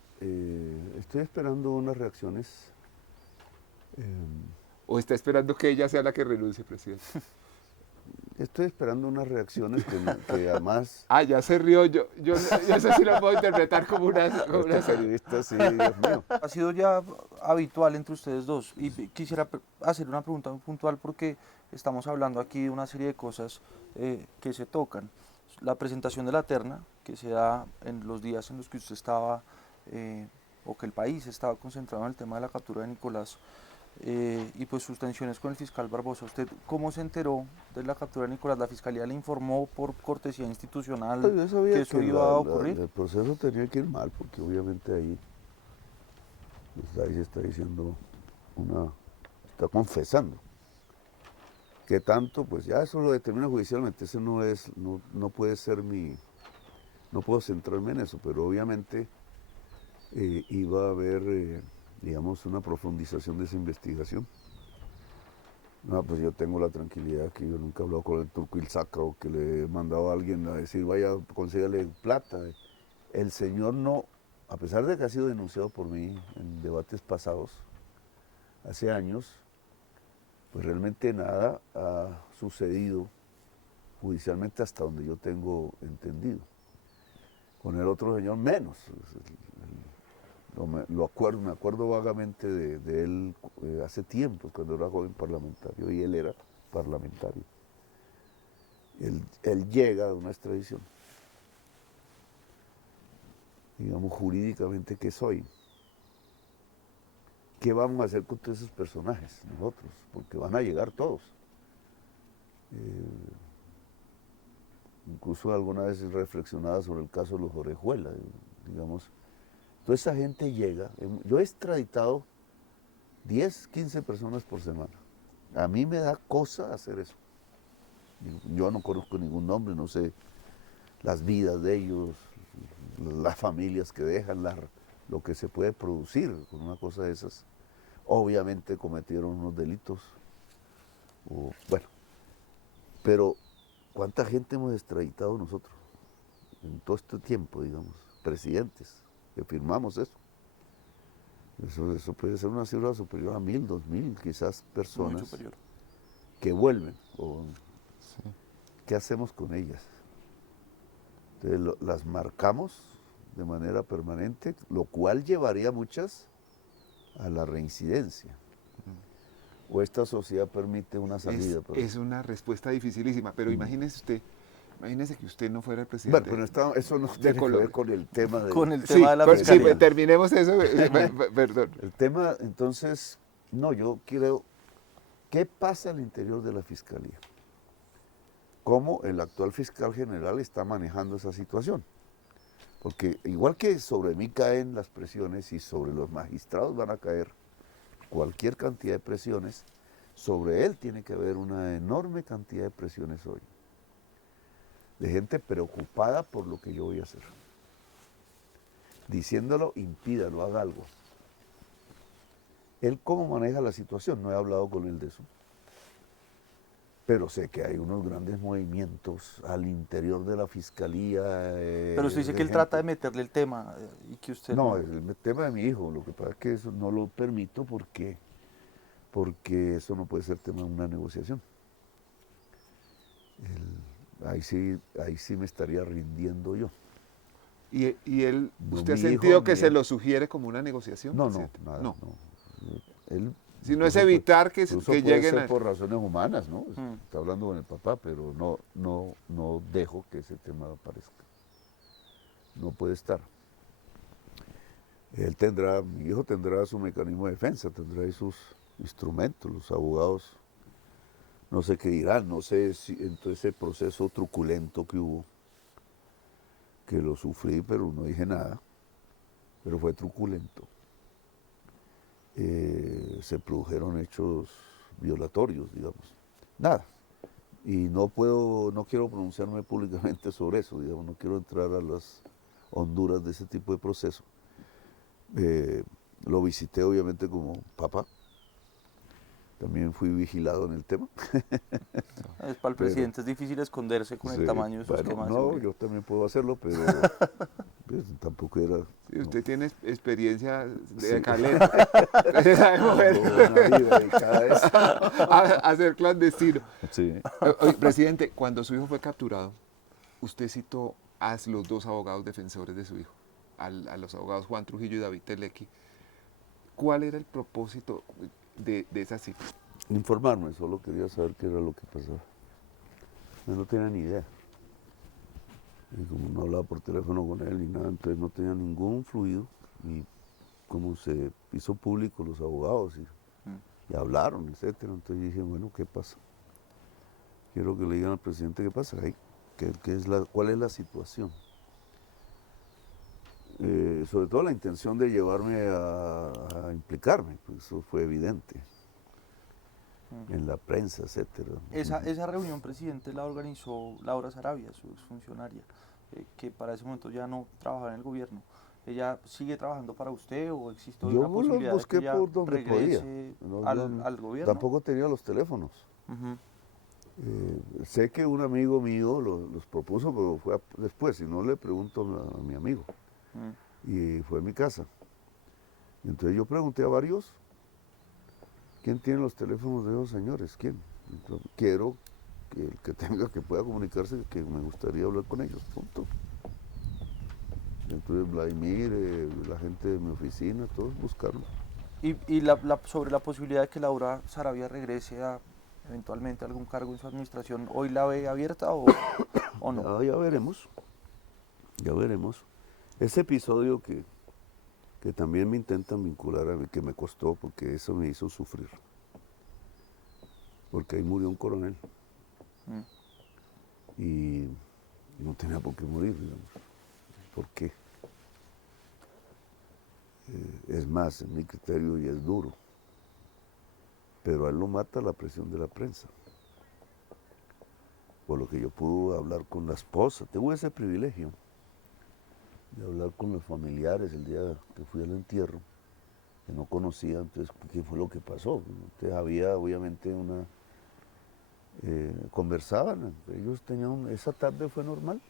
estoy esperando unas reacciones. ¿O está esperando que ella sea la que renuncie, presidente? Estoy esperando unas reacciones que además... Ah, ya se rió. Yo eso sí lo puedo interpretar como una Este periodista, sí, Dios mío. Ha sido ya habitual entre ustedes dos y quisiera hacer una pregunta muy puntual porque estamos hablando aquí de una serie de cosas que se tocan. La presentación de la terna, que se da en los días en los que usted estaba, o que el país estaba concentrado en el tema de la captura de Nicolás, y pues sus tensiones con el fiscal Barbosa. ¿Usted cómo se enteró de la captura de Nicolás? ¿La fiscalía le informó por cortesía institucional Yo sabía que eso iba a ocurrir? el proceso tenía que ir mal, porque obviamente ahí se está diciendo está confesando. Que tanto, pues ya eso lo determina judicialmente, eso no puede ser no puedo centrarme en eso, pero obviamente iba a haber, digamos, una profundización de esa investigación. No, pues yo tengo la tranquilidad que yo nunca he hablado con el Turco Ilzaca o que le he mandado a alguien a decir, vaya, consígale plata. El señor no a pesar de que ha sido denunciado por mí en debates pasados, hace años, pues realmente nada ha sucedido judicialmente hasta donde yo tengo entendido. Con el otro señor menos. Me acuerdo vagamente de él hace tiempo, cuando era joven parlamentario, y él era parlamentario. Él llega de una extradición. Digamos, jurídicamente, ¿qué soy? ¿Qué vamos a hacer con todos esos personajes nosotros? Porque van a llegar todos. Incluso alguna vez reflexionaba sobre el caso de los Orejuela, digamos. Toda esa gente llega. Yo he extraditado 10, 15 personas por semana. A mí me da cosa hacer eso. Yo no conozco ningún nombre, no sé las vidas de ellos, las familias que dejan, lo que se puede producir con una cosa de esas. Obviamente cometieron unos delitos, bueno, pero ¿cuánta gente hemos extraditado nosotros en todo este tiempo, digamos, presidentes, que firmamos eso? Eso puede ser una cifra superior a 1.000, 2.000, quizás personas que vuelven. ¿Qué hacemos con ellas? Entonces, las marcamos de manera permanente, lo cual llevaría muchas a la reincidencia. O esta sociedad permite una salida. Es una respuesta dificilísima, pero imagínese que usted no fuera el presidente. Bueno, pero eso no tiene que ver con el tema de... Con el tema de la fiscalía. Sí, terminemos eso, perdón. El tema, entonces, no, yo quiero... ¿Qué pasa al interior de la fiscalía? ¿Cómo el actual fiscal general está manejando esa situación? Porque igual que sobre mí caen las presiones y sobre los magistrados van a caer cualquier cantidad de presiones, sobre él tiene que haber una enorme cantidad de presiones hoy, de gente preocupada por lo que yo voy a hacer. Diciéndolo, impídalo, haga algo. Él cómo maneja la situación, no he hablado con él de eso. Pero sé que hay unos grandes movimientos al interior de la fiscalía. Pero usted dice que él trata de meterle el tema y que usted... No, el tema de mi hijo, lo que pasa es que eso no lo permito porque eso no puede ser tema de una negociación. Ahí sí me estaría rindiendo yo. ¿Y él, usted ha Mi sentido hijo, que se lo sugiere como una negociación? No, presidente? nada, no. Él, si no es evitar que puede lleguen ser por razones humanas, ¿no? Está hablando con el papá, pero no dejo que ese tema aparezca. No puede estar. Mi hijo tendrá su mecanismo de defensa, tendrá ahí sus instrumentos, los abogados, no sé qué dirán, no sé si en todo ese proceso truculento que hubo, que lo sufrí, pero no dije nada, pero fue truculento. Se produjeron hechos violatorios, digamos. Nada. Y no quiero pronunciarme públicamente sobre eso, digamos, no quiero entrar a las honduras de ese tipo de proceso. Lo visité obviamente como papá. También fui vigilado en el tema. Para el presidente es difícil esconderse con el tamaño de su esquema de seguridad. Yo también puedo hacerlo, pero pues, tampoco era... Sí, usted tiene experiencia de Sí. caleta. Hacer clandestino. Sí. Oye, presidente, cuando su hijo fue capturado, usted citó a los dos abogados defensores de su hijo, a los abogados Juan Trujillo y David Telequi. ¿Cuál era el propósito de esa cita? Informarme, solo quería saber qué era lo que pasaba. Yo no tenía ni idea. Y como no hablaba por teléfono con él ni nada, entonces no tenía ningún fluido. Y como se hizo público los abogados y hablaron, etcétera, entonces dije, bueno, ¿qué pasa? Quiero que le digan al presidente qué pasa ahí, cuál es la situación. Sobre todo la intención de llevarme a implicarme, pues eso fue evidente. En la prensa, etcétera. Esa reunión, presidente, la organizó Laura Sarabia, su exfuncionaria, que para ese momento ya no trabajaba en el gobierno. ¿Ella sigue trabajando para usted o existe hoy una posibilidad de que ella por donde regrese al gobierno? Tampoco tenía los teléfonos. Sé que un amigo mío los propuso, pero fue después, si no le pregunto a mi amigo. y fue a mi casa. Y entonces yo pregunté a varios, ¿quién tiene los teléfonos de esos señores? ¿Quién? Entonces, quiero que el que tenga, que pueda comunicarse, que me gustaría hablar con ellos, punto. Entonces Vladimir, la gente de mi oficina, todos buscaron. Y sobre la posibilidad de que Laura Saravia regrese a eventualmente a algún cargo en su administración, ¿hoy la ve abierta o no? Ya veremos, ya veremos. Ese episodio que también me intentan vincular a mí, que me costó, porque eso me hizo sufrir. Porque ahí murió un coronel. Mm. Y no tenía por qué morir, digamos. ¿Por qué? Es más, en mi criterio, y es duro. Pero a él lo mata la presión de la prensa. Por lo que yo pude hablar con la esposa. Tengo ese privilegio de hablar con los familiares el día que fui al entierro, que no conocía, entonces, ¿qué fue lo que pasó? Entonces había obviamente una... conversaban, ellos tenían... Esa tarde fue normal.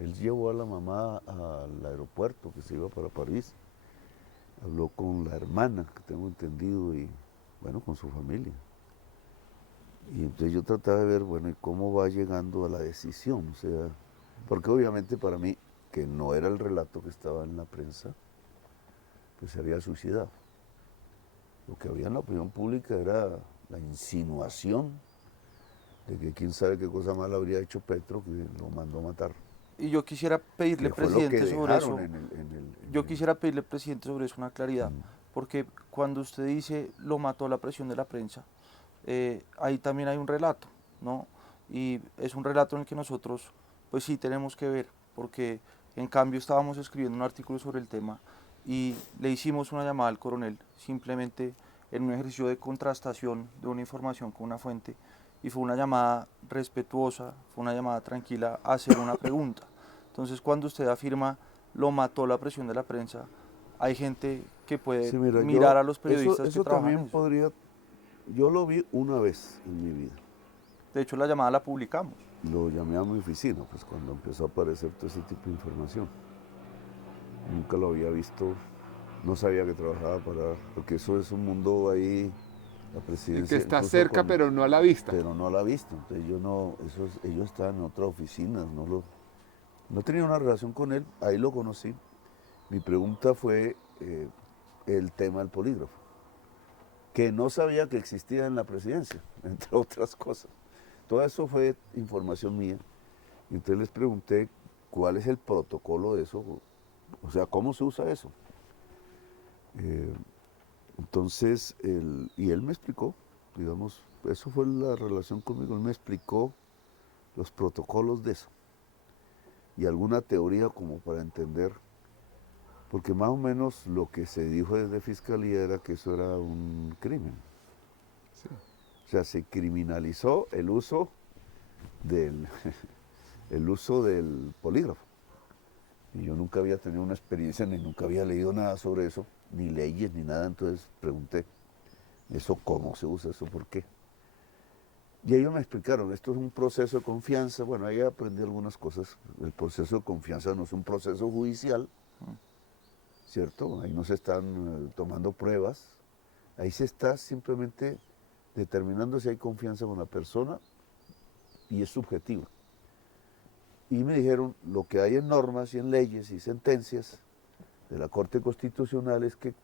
Él llevó a la mamá al aeropuerto, que se iba para París. Habló con la hermana, que tengo entendido, y bueno, con su familia. Y entonces yo trataba de ver, bueno, ¿y cómo va llegando a la decisión? O sea, porque obviamente para mí, que no era el relato que estaba en la prensa, pues se había suicidado. Lo que había en la opinión pública era la insinuación de que quién sabe qué cosa mala habría hecho Petro, que lo mandó a matar. Y yo quisiera pedirle, Que fue lo que presidente, sobre dejaron eso, en yo quisiera pedirle, presidente, sobre eso una claridad, Mm. porque cuando usted dice lo mató la presión de la prensa, ahí también hay un relato, ¿no? Y es un relato en el que nosotros, pues sí tenemos que ver, porque en cambio estábamos escribiendo un artículo sobre el tema y le hicimos una llamada al coronel, simplemente en un ejercicio de contrastación de una información con una fuente, y fue una llamada respetuosa, fue una llamada tranquila a hacer una pregunta. Entonces, cuando usted afirma lo mató la presión de la prensa, hay gente que puede Sí, mira, mirar a los periodistas que eso trabajan en también eso. podría, yo lo vi una vez en mi vida. De hecho, la llamada la publicamos. Lo llamé a mi oficina, pues cuando empezó a aparecer todo ese tipo de información. Nunca lo había visto, no sabía que trabajaba para, porque eso es un mundo ahí, la Y presidencia, que está incluso cerca, pero no a la vista. pero no la ha visto. Entonces yo no, ellos estaban en otra oficina, no tenía una relación con él, ahí lo conocí. Mi pregunta fue el tema del polígrafo, que no sabía que existía en la presidencia, entre otras cosas. Todo eso fue información mía. Y entonces les pregunté cuál es el protocolo de eso, o sea, cómo se usa eso. Entonces, y él me explicó, digamos, eso fue la relación conmigo, él me explicó los protocolos de eso y alguna teoría como para entender, porque más o menos lo que se dijo desde Fiscalía era que eso era un crimen. Sí. O sea, se criminalizó el uso el uso del polígrafo. Y yo nunca había tenido una experiencia, ni nunca había leído nada sobre eso, ni leyes, ni nada, entonces pregunté, ¿eso cómo se usa? ¿Eso por qué? Y ellos me explicaron, esto es un proceso de confianza, bueno, ahí aprendí algunas cosas, el proceso de confianza no es un proceso judicial, ¿cierto? Ahí no se están tomando pruebas, ahí se está simplemente determinando si hay confianza con la persona y es subjetiva. Y me dijeron, lo que hay en normas y en leyes y sentencias de la Corte Constitucional es que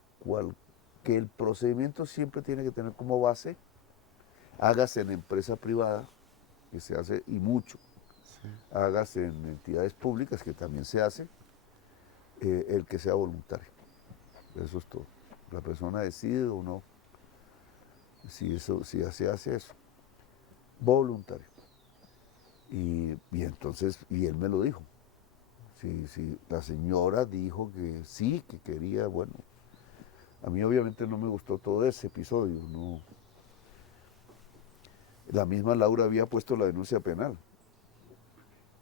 el procedimiento siempre tiene que tener como base, hágase en empresa privada, que se hace y mucho, sí, hágase en entidades públicas, que también se hace, el que sea voluntario. Eso es todo. La persona decide o no si se hace eso. Voluntario. Y entonces, y él me lo dijo. Si la señora dijo que sí, que quería, bueno, a mí obviamente no me gustó todo ese episodio, no. La misma Laura había puesto la denuncia penal.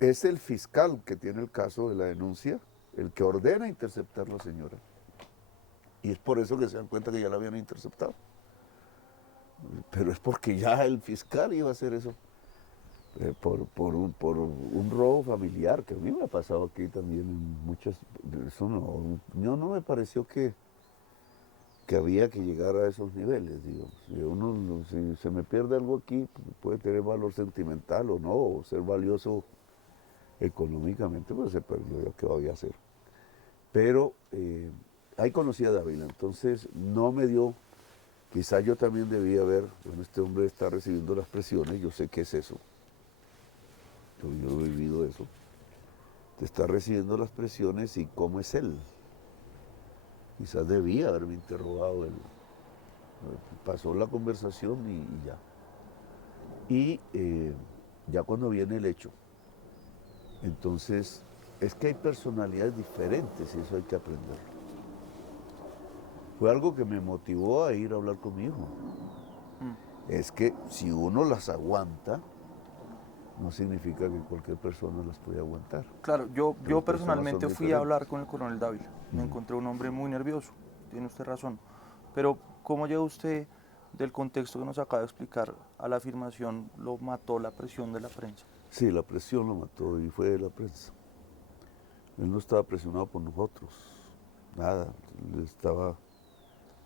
Es el fiscal que tiene el caso de la denuncia, el que ordena interceptar a la señora. Y es por eso que se dan cuenta que ya la habían interceptado. Pero es porque ya el fiscal iba a hacer eso. por un robo familiar, que a mí me ha pasado aquí también en muchas, eso no me pareció que había que llegar a esos niveles, digamos. Si se me pierde algo aquí, puede tener valor sentimental o no, o ser valioso económicamente, pues se perdió, ya qué voy a hacer. Pero ahí conocí a Dávila, entonces no me dio, quizá yo también debía ver, bueno, este hombre está recibiendo las presiones, yo sé qué es eso, yo he vivido eso, te está recibiendo las presiones y cómo es él. Quizás debía haberme interrogado él. Pasó la conversación y ya. Y ya cuando viene el hecho, entonces es que hay personalidades diferentes y eso hay que aprenderlo. Fue algo que me motivó a ir a hablar con mi hijo. Es que si uno las aguanta, no significa que cualquier persona las puede aguantar. Claro, yo Las personas personalmente son fui a diferentes. hablar con el coronel Dávila. Me encontré un hombre muy nervioso, tiene usted razón. Pero, ¿cómo llega usted del contexto que nos acaba de explicar a la afirmación lo mató la presión de la prensa? Sí, la presión lo mató y fue la prensa. Él no estaba presionado por nosotros, nada.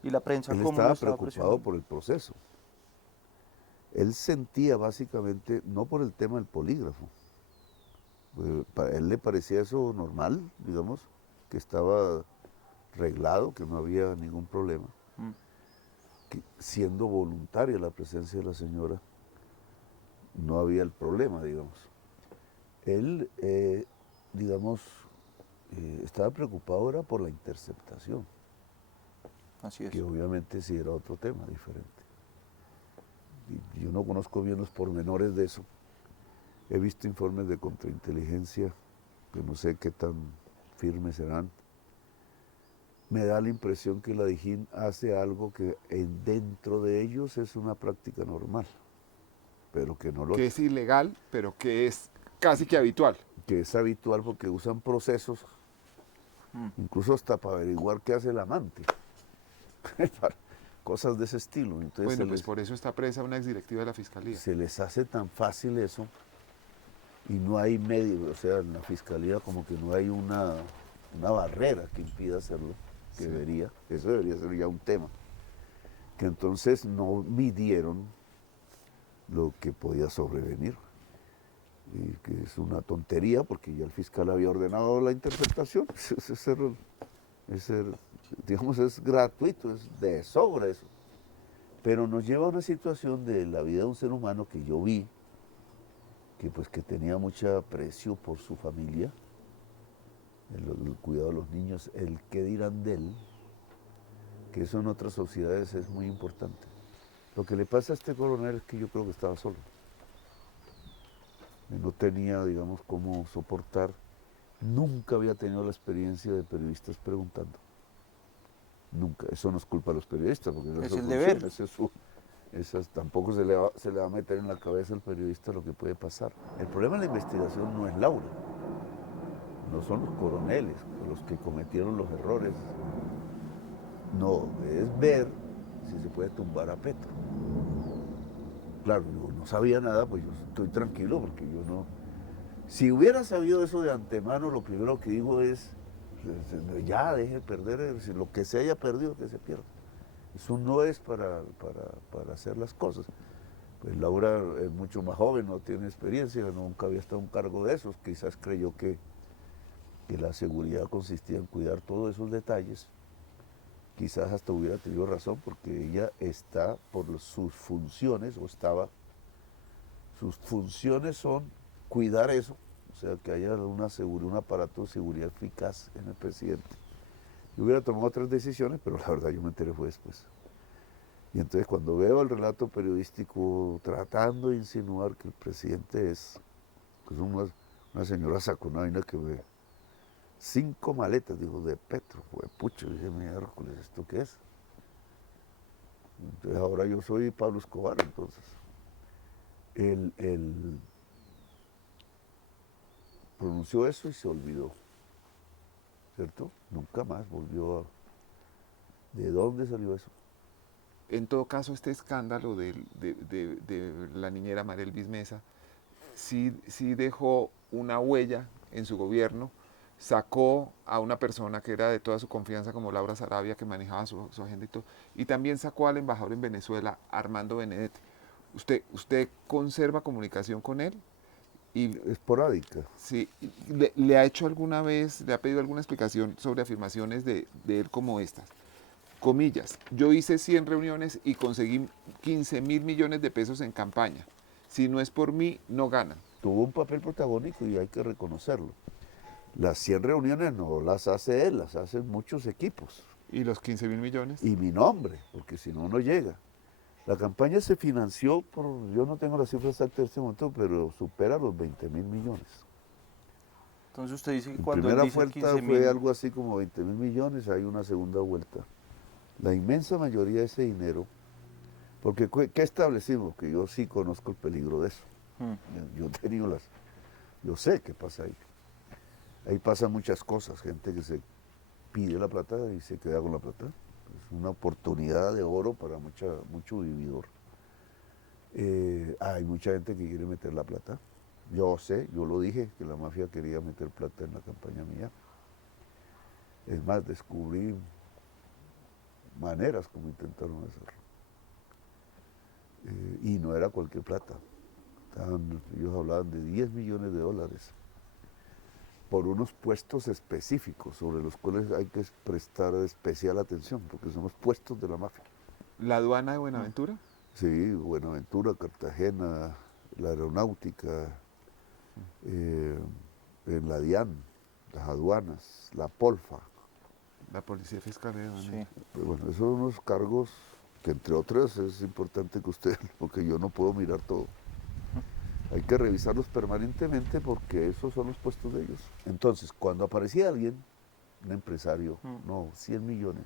¿Y la prensa Él cómo lo estaba estaba preocupado presionando? por el proceso. Él sentía básicamente, no por el tema del polígrafo, para él le parecía eso normal, digamos, que estaba reglado, que no había ningún problema. Mm. Que siendo voluntaria la presencia de la señora, no había el problema, digamos. Él, digamos, estaba preocupado era por la interceptación, Así es. que obviamente sí era otro tema diferente. Y yo no conozco bien los pormenores de eso. He visto informes de contrainteligencia, que no sé qué tan firmes serán. Me da la impresión que la DIJÍN hace algo que dentro de ellos es una práctica normal, pero que no lo Que es. es ilegal, pero que es casi que habitual. Que es habitual porque usan procesos, incluso hasta para averiguar qué hace el amante, cosas de ese estilo. Entonces Bueno, pues por eso está presa una exdirectiva de la Fiscalía. se les hace tan fácil eso y no hay medio, o sea, en la Fiscalía como que no hay una barrera que impida hacerlo, que Sí. eso debería ser ya un tema. Que entonces no midieron lo que podía sobrevenir. Y que es una tontería porque ya el fiscal había ordenado la interpretación. Digamos, es gratuito, es de sobra eso. Pero nos lleva a una situación de la vida de un ser humano que yo vi, que pues que tenía mucha aprecio por su familia, el cuidado de los niños, el qué dirán de él, que eso en otras sociedades es muy importante. Lo que le pasa a este coronel es que yo creo que estaba solo. No tenía, digamos, cómo soportar. Nunca había tenido la experiencia de periodistas preguntando. Nunca. Eso no es culpa de los periodistas, porque esa Es su el función, deber. tampoco se le va a meter en la cabeza al periodista lo que puede pasar. El problema de la investigación no es Laura, no son los coroneles los que cometieron los errores. No, es ver si se puede tumbar a Petro. Claro, yo no sabía nada, pues yo estoy tranquilo porque yo no. Si hubiera sabido eso de antemano, lo primero que digo es, ya deje de perder, lo que se haya perdido, que se pierda. Eso no es para hacer las cosas. Pues Laura es mucho más joven, no tiene experiencia, nunca había estado en un cargo de esos, quizás creyó que la seguridad consistía en cuidar todos esos detalles. Quizás hasta hubiera tenido razón porque ella está por sus funciones, sus funciones son cuidar eso, o sea, que haya un aparato de seguridad eficaz en el presidente. Yo hubiera tomado otras decisiones, pero la verdad yo me enteré fue después. Y entonces cuando veo el relato periodístico tratando de insinuar que el presidente es una señora sacó una vaina que ve 5 maletas, digo, de Petro, pues pucho, dije, miércoles, ¿esto qué es? Entonces ahora yo soy Pablo Escobar, entonces. Él pronunció eso y se olvidó, ¿cierto? Nunca más volvió a... ¿De dónde salió eso? En todo caso, este escándalo de la niñera Mariel Mesa sí dejó una huella en su gobierno, sacó a una persona que era de toda su confianza como Laura Sarabia, que manejaba su agenda y todo, y también sacó al embajador en Venezuela, Armando Benedetti. ¿Usted conserva comunicación con él? Y Esporádica. sí, ¿le ha hecho alguna vez, le ha pedido alguna explicación sobre afirmaciones de él como estas? Comillas, yo hice 100 reuniones y conseguí 15.000 millones de pesos en campaña. Si no es por mí, no ganan. Tuvo un papel protagónico y hay que reconocerlo. Las 100 reuniones no las hace él, las hacen muchos equipos. ¿Y los 15.000 millones? Y mi nombre, porque si no, no llega. La campaña se financió por, yo no tengo la cifra exacta en este momento, pero supera los 20.000 millones. Entonces usted dice que La cuando él primera dice vuelta 15.000, fue algo así como 20.000 millones, hay una segunda vuelta. La inmensa mayoría de ese dinero, porque ¿qué establecimos? Que yo sí conozco el peligro de eso. Yo he tenido yo sé qué pasa ahí. Ahí pasan muchas cosas, gente que se pide la plata y se queda con la plata. Es una oportunidad de oro para mucho vividor. Hay mucha gente que quiere meter la plata. Yo sé, yo lo dije, que la mafia quería meter plata en la campaña mía. Es más, descubrí maneras como intentaron hacerlo. Y no era cualquier plata. Ellos hablaban de 10 millones de dólares por unos puestos específicos sobre los cuales hay que prestar especial atención, porque son los puestos de la mafia. ¿La aduana de Buenaventura? Sí, Buenaventura, Cartagena, la aeronáutica, en la DIAN, las aduanas, la POLFA. La Policía Fiscal de Aduana. sí. Pero bueno, esos son unos cargos que entre otros es importante que usted, porque yo no puedo mirar todo. Hay que revisarlos permanentemente porque esos son los puestos de ellos. Entonces, cuando aparecía alguien, un empresario, no, 100 millones,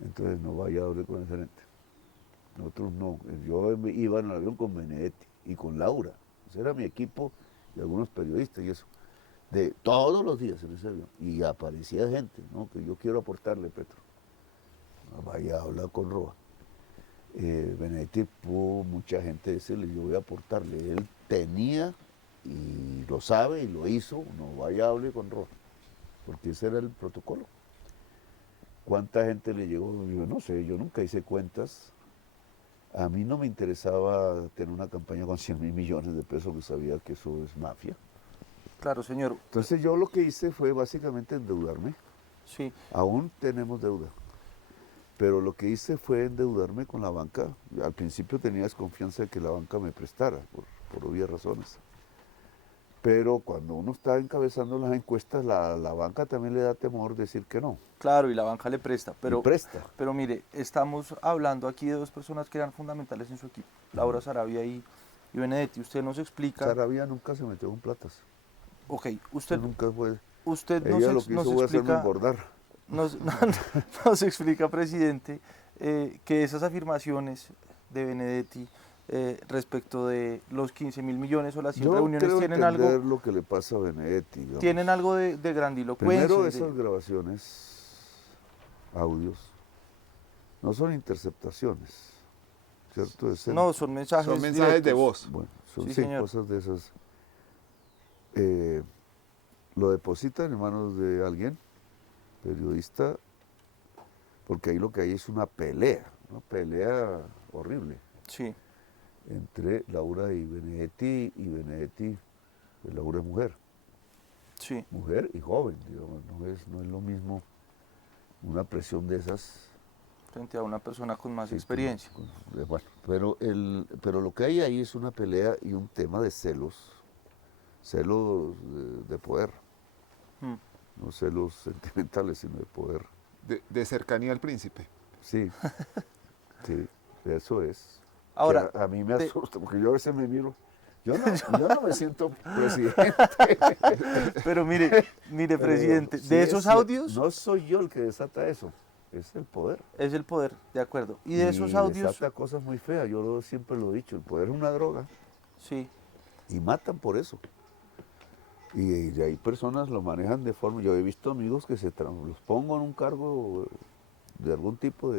entonces no vaya a hablar con el gerente. Nosotros no, yo iba en el avión con Benedetti y con Laura, ese era mi equipo y algunos periodistas y eso, de todos los días en ese avión. Y aparecía gente, ¿no? Que yo quiero aportarle, Petro. No vaya a hablar con Roa. Benedetti pudo mucha gente decirle, yo voy a aportarle. Él tenía, y lo sabe, y lo hizo, no vaya a hablar con Roa, porque ese era el protocolo. ¿Cuánta gente le llegó? Yo no sé, yo nunca hice cuentas. A mí no me interesaba tener una campaña con 100.000 millones de pesos, que sabía que eso es mafia. Claro, señor. Entonces yo lo que hice fue básicamente endeudarme. Sí. Aún tenemos deuda. Pero lo que hice fue endeudarme con la banca. Al principio tenía desconfianza de que la banca me prestara, por obvias razones. Pero cuando uno está encabezando las encuestas, la banca también le da temor decir que no. Claro, y la banca le presta, Y pero, presta. pero mire, estamos hablando aquí de dos personas que eran fundamentales en su equipo, Laura Sarabia y Benedetti. Usted nos explica, Sarabia nunca se metió con platas. ok, Eso usted nunca fue. nos, Ella lo que hizo fue hacerme explica, engordar. nos explica, presidente, que esas afirmaciones de Benedetti respecto de los 15.000 millones o las 100 Yo reuniones creo tienen entender algo, lo que le pasa a Benedetti. Digamos. tienen algo de grandilocuencia. Primero, y de- esas grabaciones, audios, no son interceptaciones, ¿cierto? no, son mensajes Son mensajes de directos. voz. Bueno, son Sí, sí, señor. cosas de esas. Lo depositan en manos de alguien, periodista, porque ahí lo que hay es una pelea horrible Sí, entre Laura y Benedetti, pues Laura es sí. mujer y joven, digamos, no es lo mismo una presión de esas. Frente a una persona con más Sí, experiencia. bueno, pero lo que hay ahí es una pelea y un tema de celos de poder, Mm. no celos sentimentales, sino de poder. De cercanía al príncipe. Sí, sí, eso es. Ahora, Que a mí me de- asusta, porque yo a veces me miro, yo no me siento presidente. pero mire, pero presidente, sí de esos es- audios No soy yo el que desata eso, es el poder. es el poder, de acuerdo. Y de esos audios, desata cosas muy feas, siempre lo he dicho, el poder es una droga sí, y matan por eso. Y de ahí personas lo manejan de forma, yo he visto amigos que los pongo en un cargo de algún tipo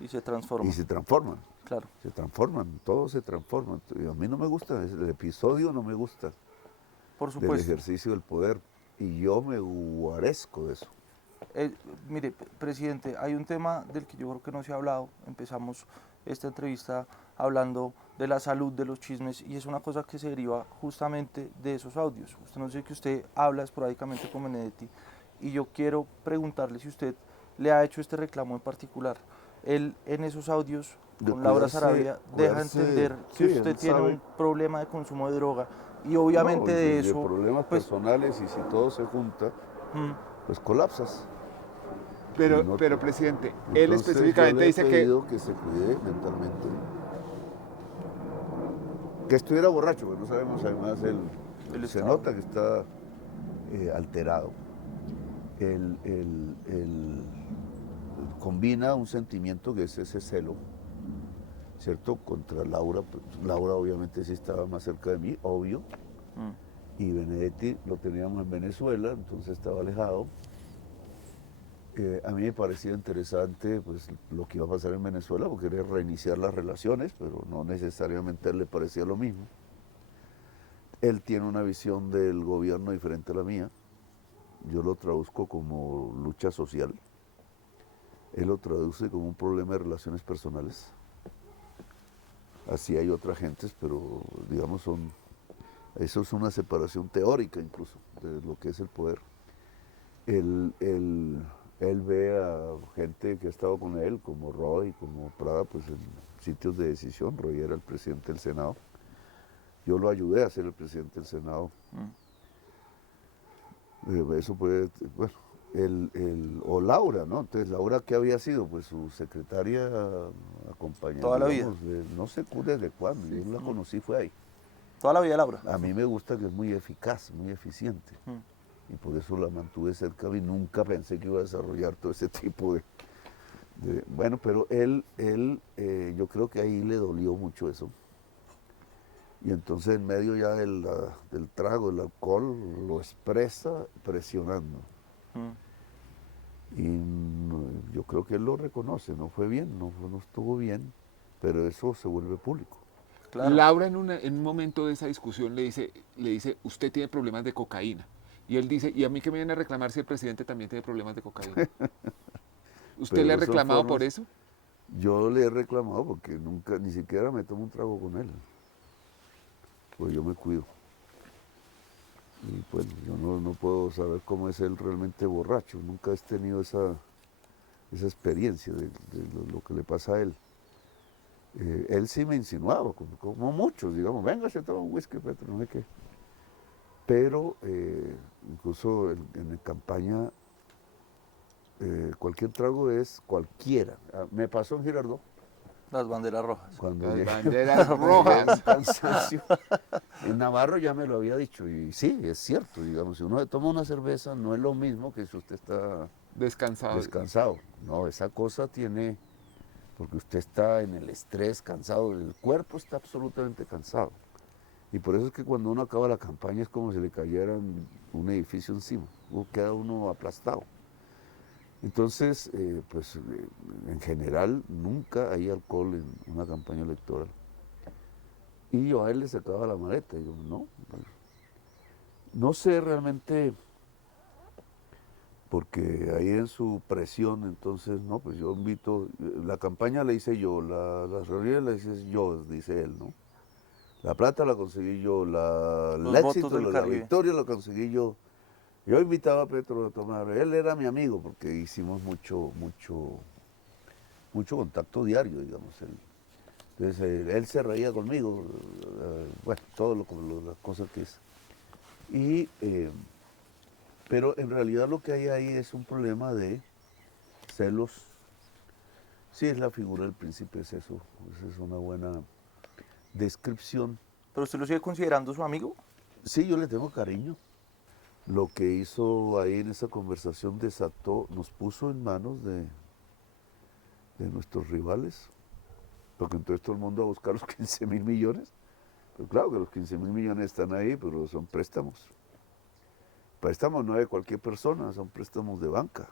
y se transforma. y se transforman. Claro, Se transforman, todo se transforma. Y a mí no me gusta, el episodio no me gusta por del supuesto. ejercicio del poder. Y yo me guarezco de eso. Mire, presidente, hay un tema del que yo creo que no se ha hablado. Empezamos esta entrevista hablando de la salud, de los chismes, y es una cosa que se deriva justamente de esos audios. Usted nos dice que usted habla esporádicamente con Benedetti, y yo quiero preguntarle si usted le ha hecho este reclamo en particular. Él en esos audios De con Laura Sarabia deja entender que sí, usted él tiene sabe. un problema de consumo de droga, y No, obviamente de de eso, problemas pues, personales, y si todo se junta, pues colapsas. Y no Pero presidente, él entonces yo específicamente le he dice que pedido que se cuide mentalmente. Que estuviera borracho, porque no sabemos, además el se Estado. nota que está alterado. Combina un sentimiento que es ese celo, ¿cierto? Contra Laura. Pues, Laura obviamente sí estaba más cerca de mí, obvio. Y Benedetti lo teníamos en Venezuela, entonces estaba alejado. A mí me parecía interesante pues, lo que iba a pasar en Venezuela, porque quería reiniciar las relaciones, pero no necesariamente a él le parecía lo mismo. Él tiene una visión del gobierno diferente a la mía. Yo lo traduzco como lucha social. Él lo traduce como un problema de relaciones personales. Así hay otras gentes, pero digamos eso es una separación teórica incluso de lo que es el poder. Él ve a gente que ha estado con él, como Roy, como Prada, pues en sitios de decisión. Roy era el presidente del Senado. Yo lo ayudé a ser el presidente del Senado. Eso puede, bueno, o Laura, ¿no? Entonces, Laura, ¿qué había sido? Pues su secretaria acompañada, Toda la vida. digamos, no sé desde cuándo, yo la conocí, fue ahí. Toda la vida, Laura. A mí me gusta que es muy eficaz, muy eficiente. Y por eso la mantuve cerca y nunca pensé que iba a desarrollar todo ese tipo bueno, pero yo creo que ahí le dolió mucho eso. Y entonces en medio ya del trago, del alcohol, lo expresa presionando. Y yo creo que él lo reconoce, no fue bien, no estuvo bien, pero eso se vuelve público. Claro. Laura en un momento de esa discusión le dice, usted tiene problemas de cocaína. Y él dice, ¿y a mí qué me viene a reclamar si el presidente también tiene problemas de cocaína? ¿Usted le ha Pero son reclamado por formas, eso? yo le he reclamado porque nunca, ni siquiera me tomo un trago con él, pues yo me cuido. Y pues yo no puedo saber cómo es él realmente borracho, nunca he tenido esa experiencia de lo que le pasa a él. Él sí me insinuaba, como muchos, digamos, venga, se toma un whisky, Petro, no sé qué. Pero incluso en la campaña, cualquier trago es cualquiera. Me pasó en Girardot, Las banderas rojas. cuando Las llegué, banderas llegué rojas. un cansancio. En Navarro ya me lo había dicho, y sí, es cierto, digamos, si uno se toma una cerveza no es lo mismo que si usted está Descansado. descansado. No, esa cosa tiene, porque usted está en el estrés, cansado, el cuerpo está absolutamente cansado. Y por eso es que cuando uno acaba la campaña es como si le cayera un edificio encima, queda uno aplastado. Entonces, pues en general nunca hay alcohol en una campaña electoral. Y yo a él le sacaba la maleta, y yo, no, no sé realmente, porque ahí en su presión, entonces, no, pues yo invito, la campaña la hice yo, las reuniones las hice yo, dice él, ¿no? La plata la conseguí yo, el Los votos éxito, del la Caribe. victoria la conseguí yo. Yo invitaba a Petro a tomar, él era mi amigo porque hicimos mucho contacto diario, digamos. Entonces él se reía conmigo, bueno, todo las cosas que es. Pero en realidad lo que hay ahí es un problema de celos. Sí, es la figura del príncipe, es eso. Esa es una buena descripción. ¿Pero usted lo sigue considerando su amigo? Sí, yo le tengo cariño. Lo que hizo ahí en esa conversación nos puso en manos de nuestros rivales, porque entonces todo el mundo va a buscar los 15.000 millones. Pero claro que los 15.000 millones están ahí, pero son préstamos. Préstamos no de cualquier persona, son préstamos de banca.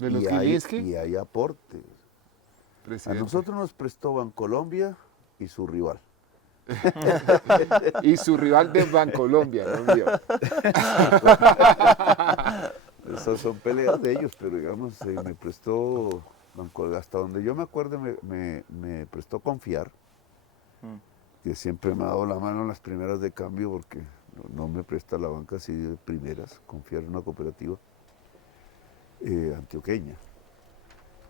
De los Y Gilinski. hay aportes. presidente. nosotros nos prestó Bancolombia y su rival. Y su rival de Bancolombia, ¿no? Mío. Esas son peleas de ellos, pero digamos, me prestó, hasta donde yo me acuerdo, me prestó Confiar, que siempre me ha dado la mano en las primeras de cambio, porque no me presta la banca así de primeras. Confiar en una cooperativa antioqueña.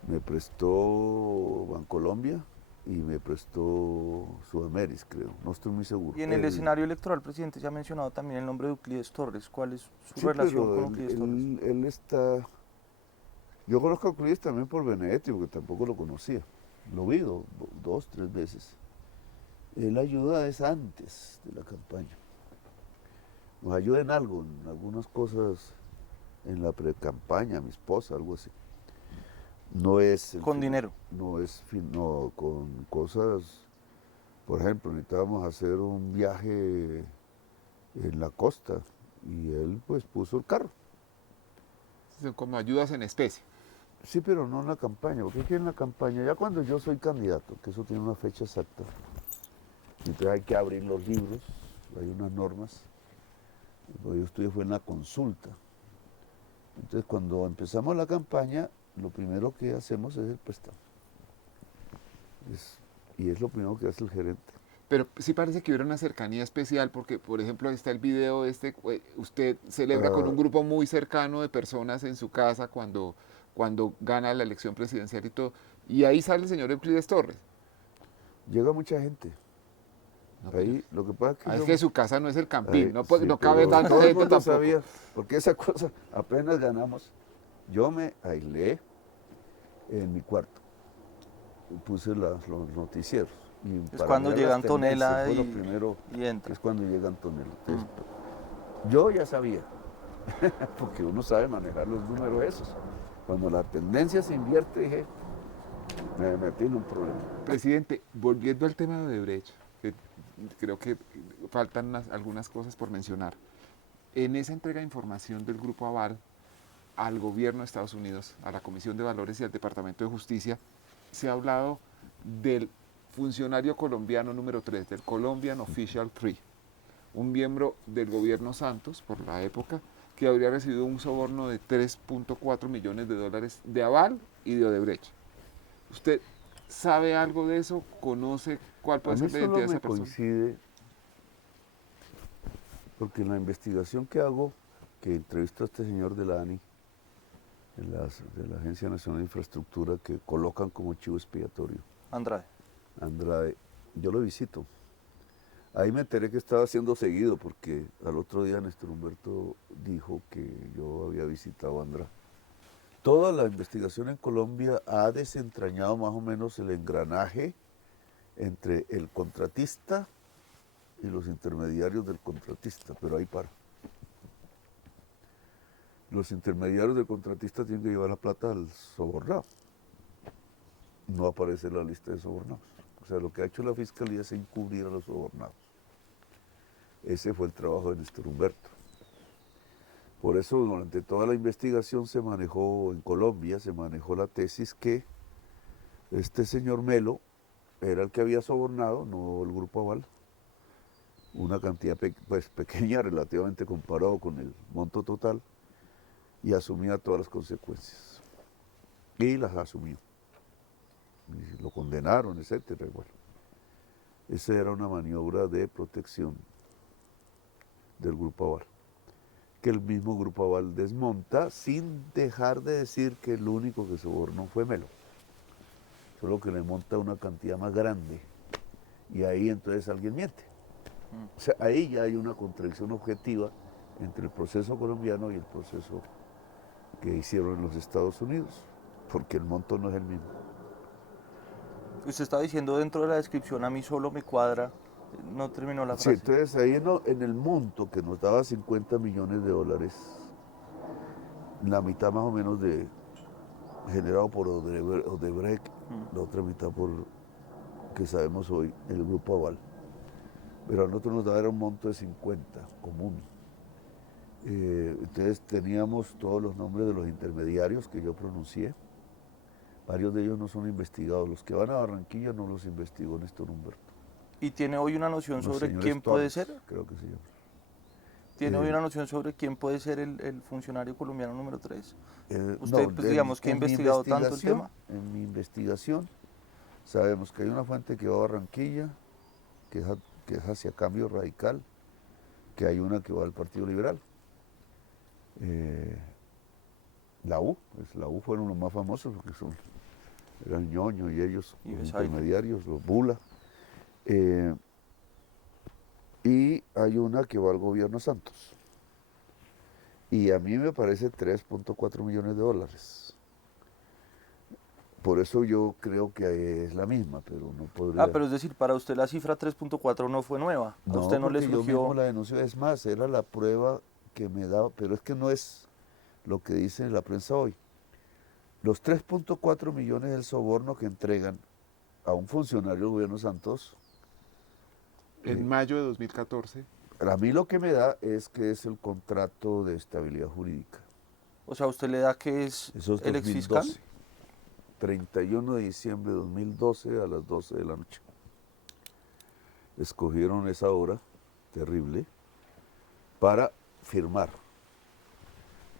Me prestó Bancolombia y me prestó Sudameris, creo, no estoy muy seguro. Y en el escenario electoral, presidente, se ha mencionado también el nombre de Euclides Torres. ¿Cuál es su Sí, relación pero con Euclides Torres? él está... Yo conozco a Euclides también por Benedetti, porque tampoco lo conocía. Lo vi 2, 3 veces. Él ayuda es antes de la campaña. Nos ayuda en algo, en algunas cosas, en la pre-campaña, mi esposa, algo así. No es... Con dinero. No es... No, con cosas... Por ejemplo, necesitábamos hacer un viaje en la costa y él pues puso el carro. Son como ayudas en especie. Sí, pero no en la campaña, porque es que en la campaña, ya cuando yo soy candidato, que eso tiene una fecha exacta, entonces hay que abrir los libros, hay unas normas, lo que yo estudié fue en la consulta. Entonces cuando empezamos la campaña, lo primero que hacemos es el préstamo. Y es lo primero que hace el gerente. Pero sí parece que hubiera una cercanía especial porque, por ejemplo, ahí está el video usted celebra con un grupo muy cercano de personas en su casa cuando gana la elección presidencial y todo, y ahí sale el señor Euclides Torres. Llega mucha gente. No, Ahí, lo que pasa es que su casa no es el Campín, ahí, no, sí, no cabe pero tanta todo el gente mundo tampoco. sabía, porque esa cosa, apenas ganamos, yo me aislé en mi cuarto, puse los noticieros. Y Es para cuando mirar llega las tendencias Antonella fue lo y primero, entra. es cuando llega Antonella. Entonces, yo ya sabía, porque uno sabe manejar los números esos. Cuando la tendencia se invierte, dije, me metí en un problema. Presidente, volviendo al tema de Odebrecht, que creo que faltan algunas cosas por mencionar. En esa entrega de información del Grupo Aval al gobierno de Estados Unidos, a la Comisión de Valores y al Departamento de Justicia, se ha hablado del funcionario colombiano número 3, del Colombian Official 3, un miembro del gobierno Santos, por la época, que habría recibido un soborno de 3.4 millones de dólares de Aval y de Odebrecht. ¿Usted sabe algo de eso? ¿Conoce cuál A puede mí ser la solo identidad de me esa persona? coincide, porque en la investigación que hago, que entrevisto a este señor de la ANI, de la Agencia Nacional de Infraestructura, que colocan como chivo expiatorio, Andrade. Andrade, yo lo visito. Ahí me enteré que estaba siendo seguido, porque al otro día Néstor Humberto dijo que yo había visitado a Andrade. Toda la investigación en Colombia ha desentrañado más o menos el engranaje entre el contratista y los intermediarios del contratista, pero ahí para. Los intermediarios del contratista tienen que llevar la plata al sobornado. No aparece en la lista de sobornados. O sea, lo que ha hecho la Fiscalía es encubrir a los sobornados. Ese fue el trabajo de Néstor Humberto. Por eso durante toda la investigación se manejó en Colombia, se manejó la tesis que este señor Melo era el que había sobornado, no el Grupo Aval, una cantidad pues, pequeña relativamente comparado con el monto total, y asumía todas las consecuencias. Y las asumió. Y lo condenaron, etcétera. Bueno, esa era una maniobra de protección del Grupo Aval, que el mismo Grupo Aval desmonta sin dejar de decir que el único que sobornó fue Melo, solo que le monta una cantidad más grande y ahí entonces alguien miente. O sea, ahí ya hay una contradicción objetiva entre el proceso colombiano y el proceso que hicieron en los Estados Unidos, porque el monto no es el mismo. Usted está diciendo dentro de la descripción, a mí solo me cuadra, no terminó la Sí, frase. entonces ahí en el monto que nos daba 50 millones de dólares, la mitad más o menos generado por Odebrecht, la otra mitad por, que sabemos hoy, el Grupo Aval. Pero a nosotros nos daba un monto de 50 común. Entonces teníamos todos los nombres de los intermediarios que yo pronuncié, Varios de ellos no son investigados. Los que van a Barranquilla no los investigó Néstor Humberto. ¿Y tiene hoy una noción Los sobre señores quién puede Torres, ser? creo que se llama. ¿Tiene hoy una noción sobre quién puede ser el funcionario colombiano número 3? Usted, No, pues digamos que ha en mi investigado tanto el investigación- tema. En mi investigación sabemos que hay una fuente que va a Barranquilla, que es hacia Cambio Radical, que hay una que va al Partido Liberal. La U, pues la U fueron los más famosos porque eran Ñoño y ellos, Y los Besaile. intermediarios, los Bula. Y hay una que va al gobierno Santos. Y a mí me parece 3.4 millones de dólares. Por eso yo creo que es la misma, pero no podría. Pero es decir, para usted la cifra 3.4 no fue nueva. ¿A usted no le porque yo mismo surgió? la denuncié. Es más, era la prueba que me daba, pero es que no es lo que dice la prensa hoy. Los 3.4 millones del soborno que entregan a un funcionario del gobierno Santos, En mayo de 2014, a mí lo que me da es que es el contrato de estabilidad jurídica. O sea, ¿usted le da que es Eso es el exfiscal? 2012. 31 de diciembre de 2012 a las 12 de la noche. Escogieron esa hora terrible para firmar.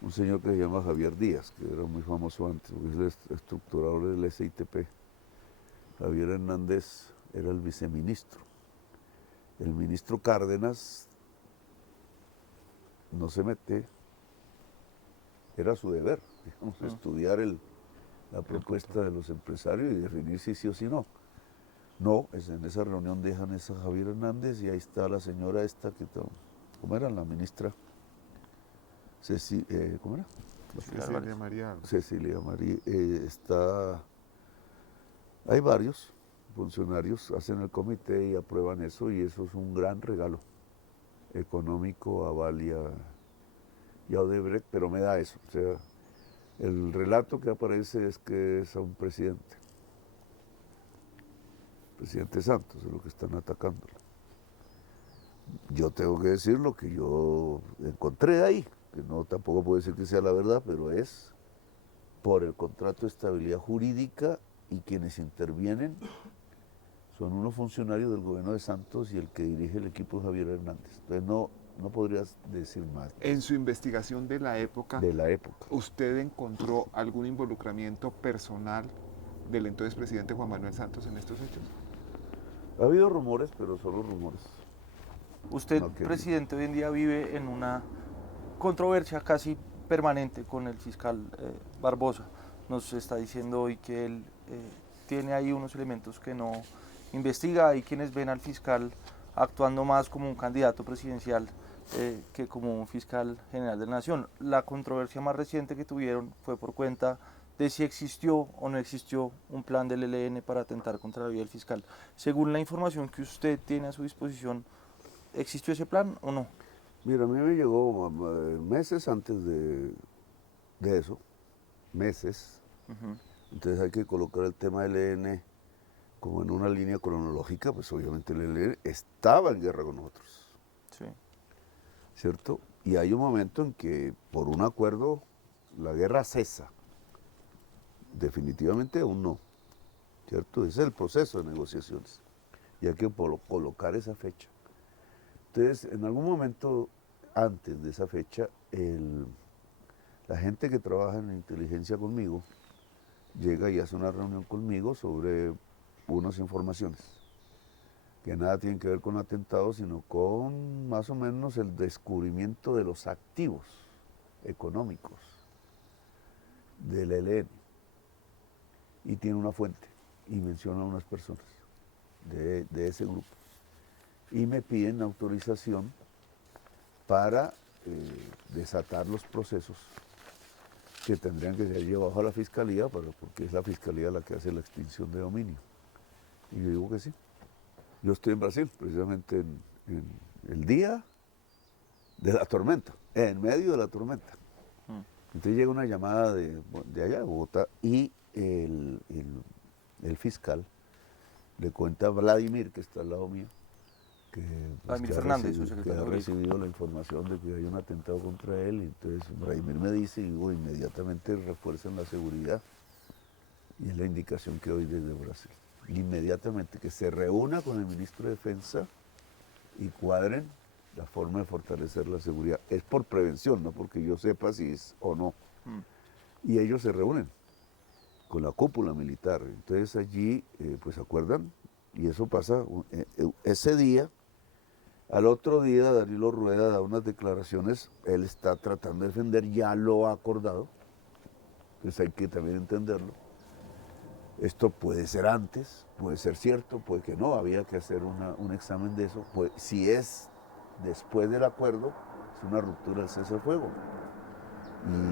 Un señor que se llama Javier Díaz, que era muy famoso antes, porque es el estructurador del SITP. Javier Hernández era el viceministro. El ministro Cárdenas no se mete, era su deber, digamos, estudiar la propuesta de los empresarios y definir si sí o si no. No, en esa reunión dejan a Javier Hernández y ahí está la señora esta, ¿cómo era la ministra? ¿Cómo era? Cecilia María. Cecilia María. Hay varios funcionarios, hacen el comité y aprueban eso, y eso es un gran regalo económico a Valia y a Odebrecht, pero me da eso. O sea, el relato que aparece es que es a un presidente Santos, es lo que están atacándolo. Yo tengo que decir lo que yo encontré ahí, que no tampoco puedo decir que sea la verdad, pero es por el contrato de estabilidad jurídica, y quienes intervienen son unos funcionarios del gobierno de Santos y el que dirige el equipo es Javier Hernández. Entonces no podrías decir más. En su investigación de la época, ¿usted encontró algún involucramiento personal del entonces presidente Juan Manuel Santos en estos hechos? Ha habido rumores, pero solo rumores. Usted, presidente, hoy en día vive en una controversia casi permanente con el fiscal Barbosa. Nos está diciendo hoy que él tiene ahí unos elementos que no investiga. Hay quienes ven al fiscal actuando más como un candidato presidencial que como un fiscal general de la nación. La controversia más reciente que tuvieron fue por cuenta de si existió o no existió un plan del ELN para atentar contra la vida del fiscal. Según la información que usted tiene a su disposición, ¿existió ese plan o no? Mira, a mí me llegó meses antes de eso, meses. Entonces hay que colocar el tema del ELN como en una línea cronológica, pues obviamente el ELN estaba en guerra con nosotros. Sí. ¿Cierto? Y hay un momento en que por un acuerdo la guerra cesa. Definitivamente aún no. ¿Cierto? Ese es el proceso de negociaciones. Y hay que colocar esa fecha. Entonces, en algún momento antes de esa fecha, la gente que trabaja en inteligencia conmigo llega y hace una reunión conmigo sobre unas informaciones que nada tienen que ver con atentados, sino con más o menos el descubrimiento de los activos económicos del ELN. Y tiene una fuente y menciona a unas personas de ese grupo. Y me piden autorización para desatar los procesos que tendrían que ser llevados a la fiscalía, porque es la fiscalía la que hace la extinción de dominio. Y yo digo que sí. Yo estoy en Brasil, precisamente en el día de la tormenta, en medio de la tormenta. Entonces llega una llamada de allá de Bogotá, y el fiscal le cuenta a Vladimir, que está al lado mío, que ha recibido la información de que hay un atentado contra él. Y entonces Vladimir me dice, y inmediatamente refuerzan la seguridad. Y es la indicación que doy desde Brasil. Inmediatamente que se reúna con el ministro de Defensa y cuadren la forma de fortalecer la seguridad. Es por prevención, no porque yo sepa si es o no. Y ellos se reúnen con la cúpula militar. Entonces allí, pues acuerdan, y eso pasa ese día. Al otro día, Danilo Rueda da unas declaraciones, él está tratando de defender, ya lo ha acordado, entonces hay que también entenderlo. Esto puede ser antes, puede ser cierto, puede que no, había que hacer un examen de eso. Pues, si es después del acuerdo, es una ruptura del cese al fuego.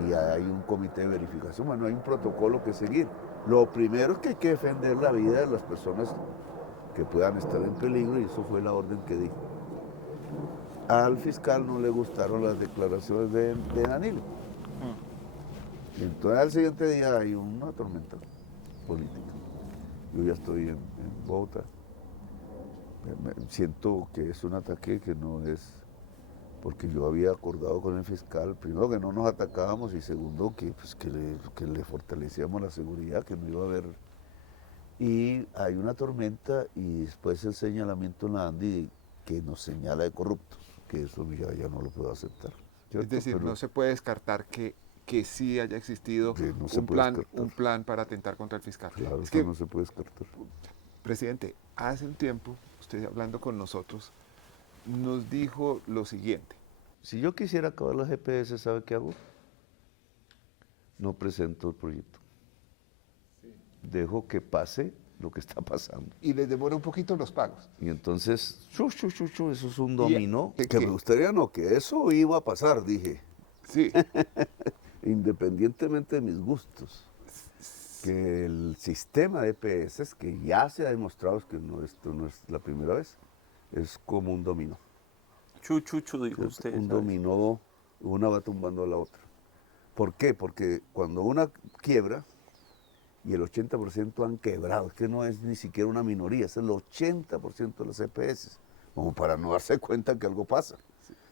Y hay un comité de verificación, bueno, hay un protocolo que seguir. Lo primero es que hay que defender la vida de las personas que puedan estar en peligro, y eso fue la orden que di. Al fiscal no le gustaron las declaraciones de Danilo. Y entonces al siguiente día hay una tormenta política. Yo ya estoy en Bogotá. Siento que es un ataque que no es, porque yo había acordado con el fiscal, primero que no nos atacábamos y segundo que, pues, que le fortalecíamos la seguridad, que no iba a haber. Y hay una tormenta y después el señalamiento en la ANDI que nos señala de corruptos, que eso ya no lo puedo aceptar. ¿Cierto? Es decir, Pero no se puede descartar que sí haya existido que no se un puede plan, descartar. un plan para atentar contra el fiscal. claro, Es eso que, no se puede descartar. presidente, hace un tiempo, usted hablando con nosotros, nos dijo lo siguiente. Si yo quisiera acabar las GPS, ¿sabe qué hago? No presento el proyecto. Dejo que pase lo que está pasando. Y les demora un poquito los pagos. Y entonces, eso es un dominó. ¿de Que qué? me gustaría no, que eso iba a pasar, dije. Sí, Independientemente de mis gustos. Que el sistema de EPS, que ya se ha demostrado que esto no es la primera vez, es como un dominó. Chuchuchu, dijo ¿Cierto? usted. Un ¿sabes? dominó, una va tumbando a la otra. ¿Por qué? Porque cuando una quiebra, y el 80% han quebrado, es que no es ni siquiera una minoría, es el 80% de las EPS, como para no darse cuenta que algo pasa.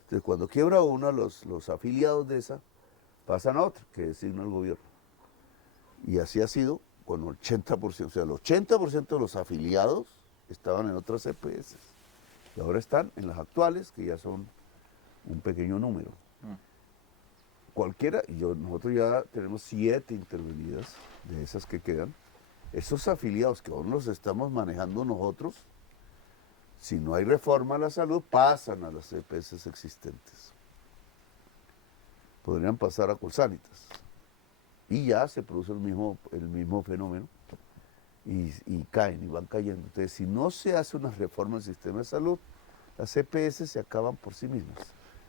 Entonces, cuando quiebra una, los afiliados de esa pasan a otra, que designa el gobierno. Y así ha sido con el 80%, o sea, el 80% de los afiliados estaban en otras EPS. Y ahora están en las actuales, que ya son un pequeño número. Cualquiera, nosotros ya tenemos 7 intervenidas de esas que quedan. Esos afiliados que aún los estamos manejando nosotros, si no hay reforma a la salud, pasan a las EPS existentes. Podrían pasar a Colsanitas. Y ya se produce el mismo fenómeno y caen y van cayendo. Entonces, si no se hace una reforma al sistema de salud, las EPS se acaban por sí mismas,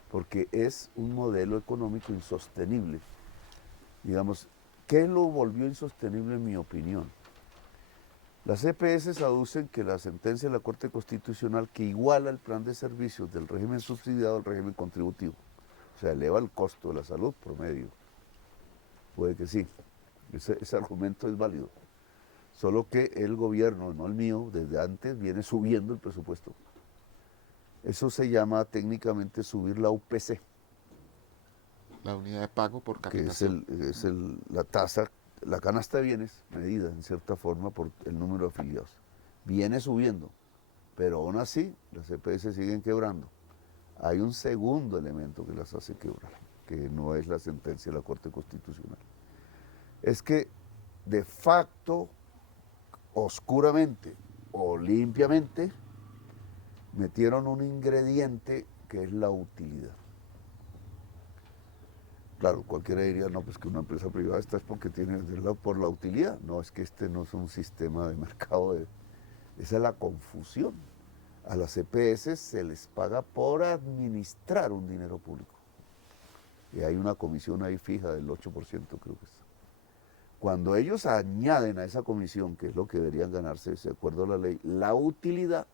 porque es un modelo económico insostenible. Digamos, ¿qué lo volvió insostenible en mi opinión? Las EPS aducen que la sentencia de la Corte Constitucional que iguala el plan de servicios del régimen subsidiado al régimen contributivo, o sea, eleva el costo de la salud promedio. Puede que sí, ese argumento es válido. Solo que el gobierno, no el mío, desde antes viene subiendo el presupuesto. Eso se llama técnicamente subir la UPC, la unidad de pago por que capitación. es la tasa, la canasta de bienes medida en cierta forma por el número de afiliados. Viene subiendo, pero aún así las EPS siguen quebrando. Hay un segundo elemento que las hace quebrar, que no es la sentencia de la Corte Constitucional. Es que de facto, oscuramente o limpiamente, metieron un ingrediente que es la utilidad. Claro, cualquiera diría, no, pues que una empresa privada está es porque tiene por la utilidad. No, es que este no es un sistema de mercado. Esa es la confusión. A las EPS se les paga por administrar un dinero público. Y hay una comisión ahí fija del 8%, creo que es. Cuando ellos añaden a esa comisión, que es lo que deberían ganarse, de acuerdo a la ley, la utilidad,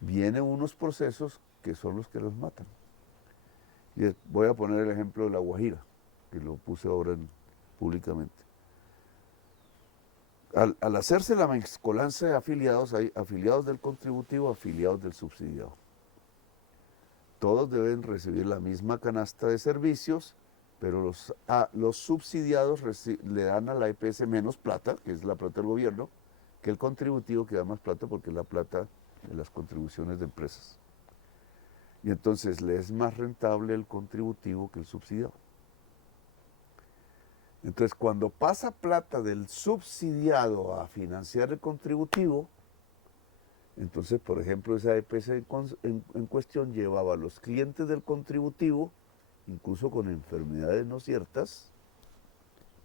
vienen unos procesos que son los que los matan. Y voy a poner el ejemplo de La Guajira, que lo puse ahora públicamente. Al hacerse la mezcolanza de afiliados, hay afiliados del contributivo, afiliados del subsidiado. Todos deben recibir la misma canasta de servicios pero los subsidiados le dan a la EPS menos plata, que es la plata del gobierno, que el contributivo, que da más plata porque es la plata de las contribuciones de empresas. Y entonces le es más rentable el contributivo que el subsidiado. Entonces, cuando pasa plata del subsidiado a financiar el contributivo, entonces, por ejemplo, esa EPS en cuestión llevaba a los clientes del contributivo, incluso con enfermedades no ciertas,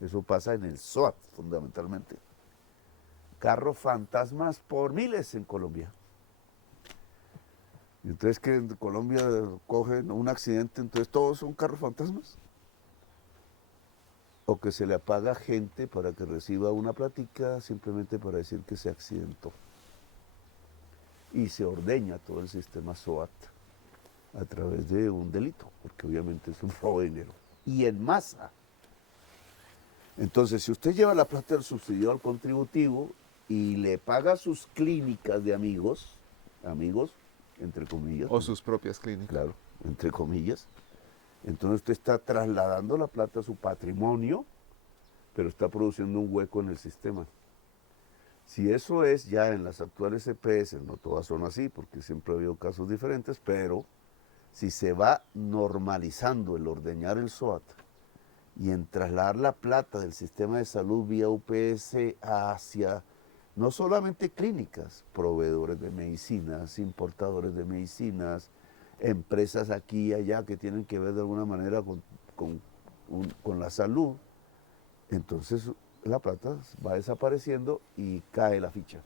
eso pasa en el SOAT fundamentalmente, carros fantasmas por miles en Colombia. Entonces, que en Colombia cogen un accidente, entonces todos son carros fantasmas. O que se le paga gente para que reciba una plática simplemente para decir que se accidentó. Y se ordeña todo el sistema SOAT a través de un delito, porque obviamente es un robo de dinero. Y en masa. Entonces, si usted lleva la plata del subsidio al contributivo y le paga sus clínicas de amigos, entre comillas. O sus propias clínicas. Claro, entre comillas. Entonces usted está trasladando la plata a su patrimonio, pero está produciendo un hueco en el sistema. Si eso es ya en las actuales EPS, no todas son así, porque siempre ha habido casos diferentes, pero si se va normalizando el ordeñar el SOAT y en trasladar la plata del sistema de salud vía UPS hacia no solamente clínicas, proveedores de medicinas, importadores de medicinas, empresas aquí y allá que tienen que ver de alguna manera con la salud, entonces la plata va desapareciendo y cae la ficha,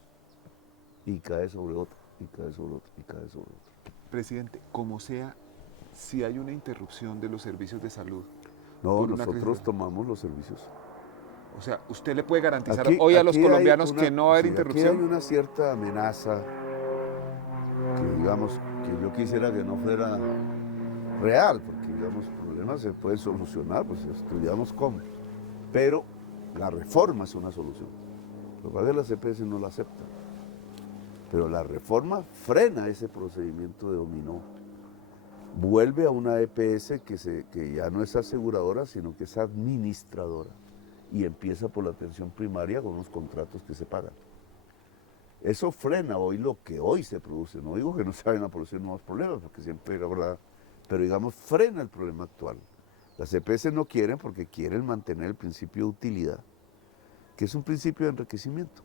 y cae sobre otra, y cae sobre otra, y cae sobre otra. Presidente, como sea, si hay una interrupción de los servicios de salud. No, nosotros tomamos los servicios. O sea, ¿usted le puede garantizar hoy a los colombianos que no va a haber interrupción? Aquí hay una cierta amenaza que, digamos, que yo quisiera que no fuera real, porque, digamos, problemas se pueden solucionar, pues estudiamos cómo. Pero la reforma es una solución. Lo que pasa es que las EPS no la aceptan. Pero la reforma frena ese procedimiento de dominó. Vuelve a una EPS que ya no es aseguradora, sino que es administradora. Y empieza por la atención primaria con unos contratos que se pagan. Eso frena hoy lo que hoy se produce. No digo que no se vayan a producir nuevos problemas, porque siempre habrá, pero digamos, frena el problema actual. Las EPS no quieren porque quieren mantener el principio de utilidad, que es un principio de enriquecimiento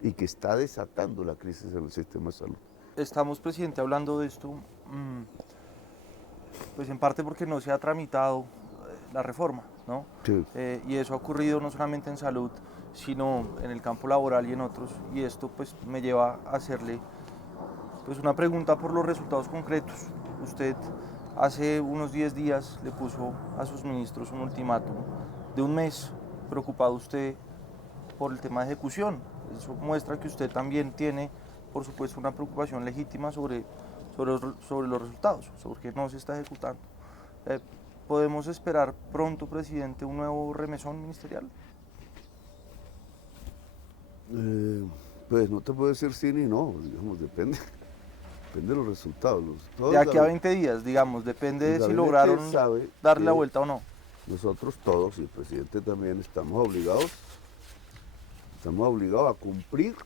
y que está desatando la crisis en el sistema de salud. Estamos, presidente, hablando de esto, pues en parte porque no se ha tramitado la reforma, ¿no? Sí. Y eso ha ocurrido no solamente en salud, sino en el campo laboral y en otros. Y esto pues me lleva a hacerle pues una pregunta por los resultados concretos. Usted hace unos 10 días le puso a sus ministros un ultimátum de un mes, preocupado usted por el tema de ejecución. Eso muestra que usted también tiene, por supuesto, una preocupación legítima sobre los resultados, sobre que no se está ejecutando. ¿Podemos esperar pronto, presidente, un nuevo remesón ministerial? Pues no te puedo decir sí ni no, digamos, depende de los resultados. De aquí a 20 días, digamos, depende de si lograron darle la vuelta o no. Nosotros todos, y el presidente también, estamos obligados a cumplir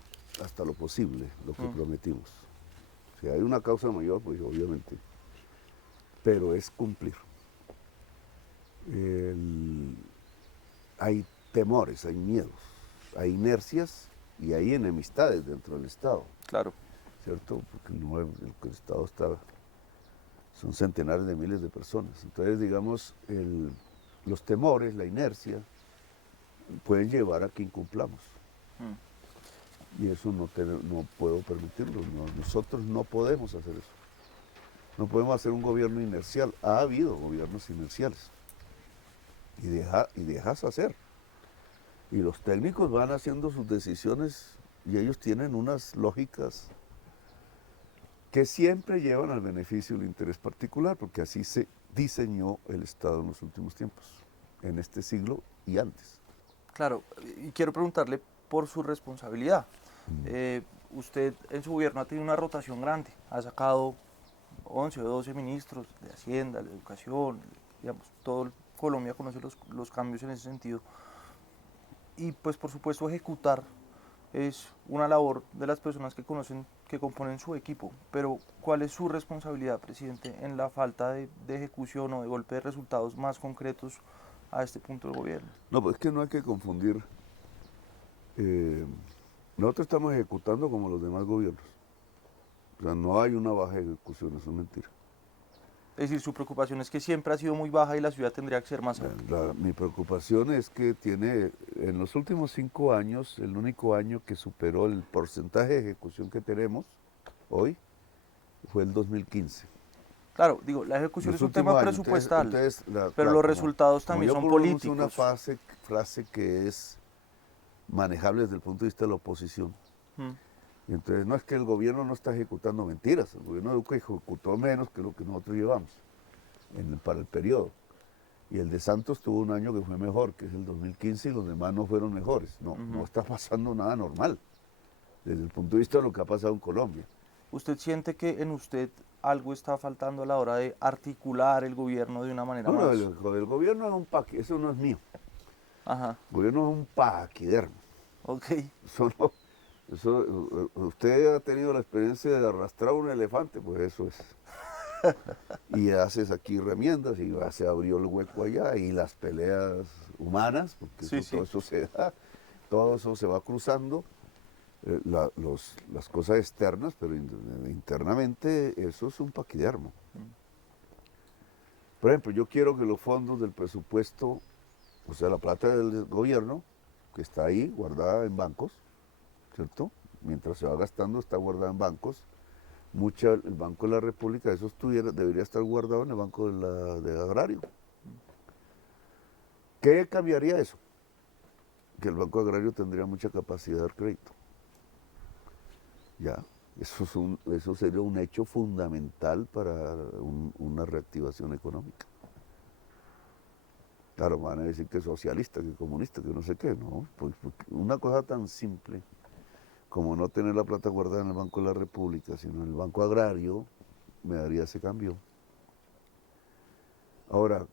hasta lo posible lo que prometimos. Si hay una causa mayor, pues obviamente, pero es cumplir. Hay temores, hay miedos, hay inercias y hay enemistades dentro del Estado. Claro. ¿Cierto? Porque el Estado son centenares de miles de personas. Entonces, digamos, los temores, la inercia, pueden llevar a que incumplamos. Y eso no puedo permitirlo. Nosotros no podemos hacer eso. No podemos hacer un gobierno inercial. Ha habido gobiernos inerciales. Y dejas hacer. Y los técnicos van haciendo sus decisiones y ellos tienen unas lógicas que siempre llevan al beneficio del interés particular, porque así se diseñó el Estado en los últimos tiempos, en este siglo y antes. Claro, y quiero preguntarle por su responsabilidad. Usted en su gobierno ha tenido una rotación grande, ha sacado 11 o 12 ministros de Hacienda, de Educación, digamos, todo Colombia conoce los cambios en ese sentido. Y pues por supuesto ejecutar es una labor de las personas que componen su equipo, pero ¿cuál es su responsabilidad, presidente, en la falta de ejecución o de golpe de resultados más concretos a este punto del gobierno? No, pues es que no hay que confundir. Nosotros estamos ejecutando como los demás gobiernos. O sea, no hay una baja ejecución, eso es mentira. Es decir, su preocupación es que siempre ha sido muy baja y la ciudad tendría que ser más alta. Mi preocupación es que tiene, en los últimos 5 años, el único año que superó el porcentaje de ejecución que tenemos hoy fue el 2015. Claro, digo, la ejecución Los es un tema últimos años, presupuestal, claro, pero los resultados también son políticos. Una frase que es manejable desde el punto de vista de la oposición. Y entonces no es que el gobierno no está ejecutando mentiras, el gobierno de Duque ejecutó menos que lo que nosotros llevamos para el periodo. Y el de Santos tuvo un año que fue mejor, que es el 2015, y los demás no fueron mejores. No, no está pasando nada normal, desde el punto de vista de lo que ha pasado en Colombia. ¿Usted siente que en usted algo está faltando a la hora de articular el gobierno de una manera Bueno, más? el gobierno es un paquete, eso no es mío. Ajá, El gobierno es un paquidermo. ok. Usted ha tenido la experiencia de arrastrar un elefante, pues eso es. Y haces aquí remiendas y se abrió el hueco allá y las peleas humanas, porque Sí, todo eso se da, todo eso se va cruzando, las cosas externas, pero internamente eso es un paquidermo. Por ejemplo, yo quiero que los fondos del presupuesto, o sea, la plata del gobierno, que está ahí guardada en bancos, ¿cierto? Mientras se va gastando está guardada en bancos. El Banco de la República, eso debería estar guardado en el Banco de Agrario. ¿Qué cambiaría eso? Que el Banco Agrario tendría mucha capacidad de crédito. Ya, eso sería un hecho fundamental para una reactivación económica. Claro, van a decir que es socialista, que es comunista, que no sé qué, ¿no? Pues una cosa tan simple como no tener la plata guardada en el Banco de la República, sino en el Banco Agrario, me daría ese cambio. Ahora,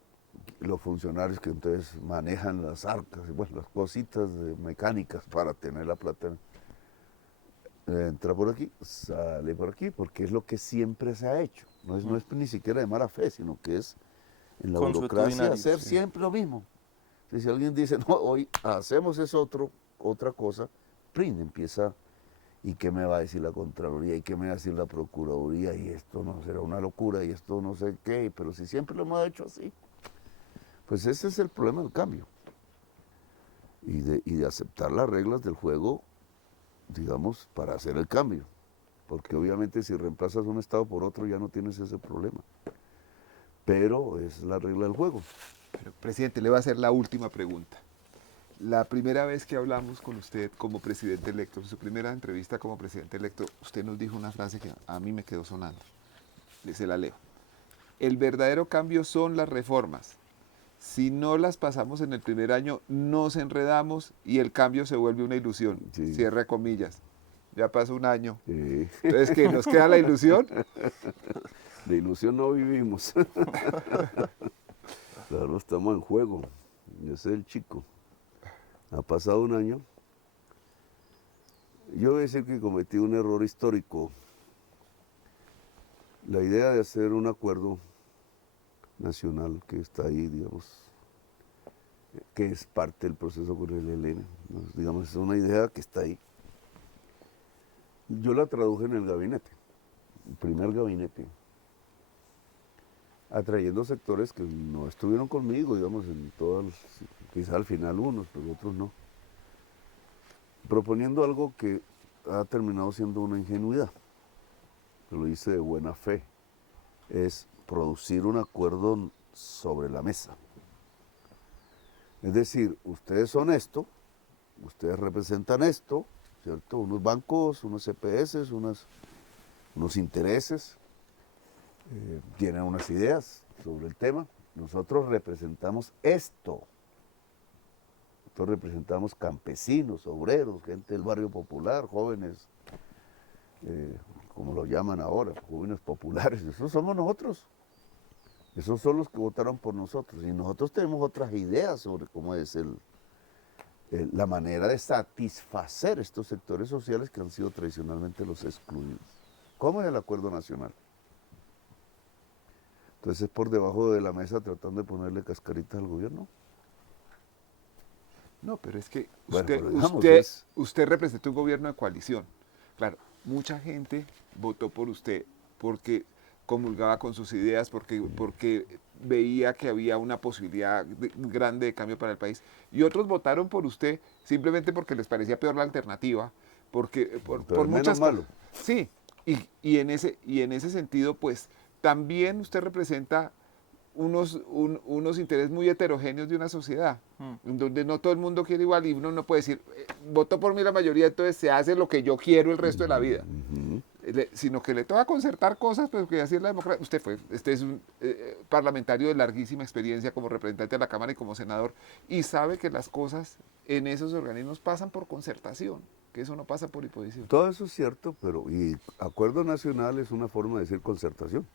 los funcionarios que entonces manejan las arcas, bueno, las cositas mecánicas para tener la plata, entra por aquí, sale por aquí, porque es lo que siempre se ha hecho. No es ni siquiera de mala fe, sino que es en la burocracia hacer siempre lo mismo. Si alguien dice, no, hoy hacemos otra cosa, PRIN empieza, ¿y qué me va a decir la Contraloría? ¿Y qué me va a decir la Procuraduría? Y esto no será una locura, y esto no sé qué, pero si siempre lo hemos hecho así. Pues ese es el problema del cambio. Y de aceptar las reglas del juego, digamos, para hacer el cambio. Porque obviamente si reemplazas un Estado por otro ya no tienes ese problema. Pero es la regla del juego. Pero, presidente, le voy a hacer la última pregunta. La primera vez que hablamos con usted como presidente electo, en su primera entrevista como presidente electo, usted nos dijo una frase que a mí me quedó sonando. Se la leo. El verdadero cambio son las reformas. Si no las pasamos en el primer año, nos enredamos y el cambio se vuelve una ilusión. Sí. Cierra comillas. Ya pasó un año. Sí. Entonces, ¿qué? ¿Nos queda la ilusión? De ilusión no vivimos. Claro, estamos en juego. Yo soy el chico. Ha pasado un año. Yo voy a decir que cometí un error histórico. La idea de hacer un acuerdo nacional que está ahí, digamos, que es parte del proceso con el ELN, ¿no? Digamos, es una idea que está ahí. Yo la traduje en el gabinete, el primer gabinete, atrayendo sectores que no estuvieron conmigo, digamos, en todas, quizá al final unos, pero otros no, proponiendo algo que ha terminado siendo una ingenuidad, que lo hice de buena fe, es producir un acuerdo sobre la mesa. Es decir, ustedes son esto, ustedes representan esto, ¿cierto? Unos bancos, unos CPS, unos intereses, tienen unas ideas sobre el tema. Nosotros representamos esto. Nosotros representamos campesinos, obreros, gente del barrio popular, jóvenes, como lo llaman ahora, jóvenes populares. Eso somos nosotros. Esos son los que votaron por nosotros. Y nosotros tenemos otras ideas sobre cómo es la manera de satisfacer estos sectores sociales que han sido tradicionalmente los excluidos. ¿Cómo es el acuerdo nacional? Entonces, por debajo de la mesa tratando de ponerle cascaritas al gobierno. No, pero es que Bueno, usted, pero digamos, usted, usted representa un gobierno de coalición. Claro, mucha gente votó por usted porque comulgaba con sus ideas, porque veía que había una posibilidad grande de cambio para el país. Y otros votaron por usted simplemente porque les parecía peor la alternativa, por Pero muchas menos malo. cosas. Sí, y en ese sentido, pues también usted representa unos intereses muy heterogéneos de una sociedad, en donde no todo el mundo quiere igual y uno no puede decir, votó por mí la mayoría, entonces se hace lo que yo quiero el resto de la vida. Sino que le toca concertar cosas, pues que así es la democracia. Usted es un parlamentario de larguísima experiencia como representante de la Cámara y como senador, y sabe que las cosas en esos organismos pasan por concertación, que eso no pasa por imposición. Todo eso es cierto, pero y acuerdo nacional es una forma de decir concertación.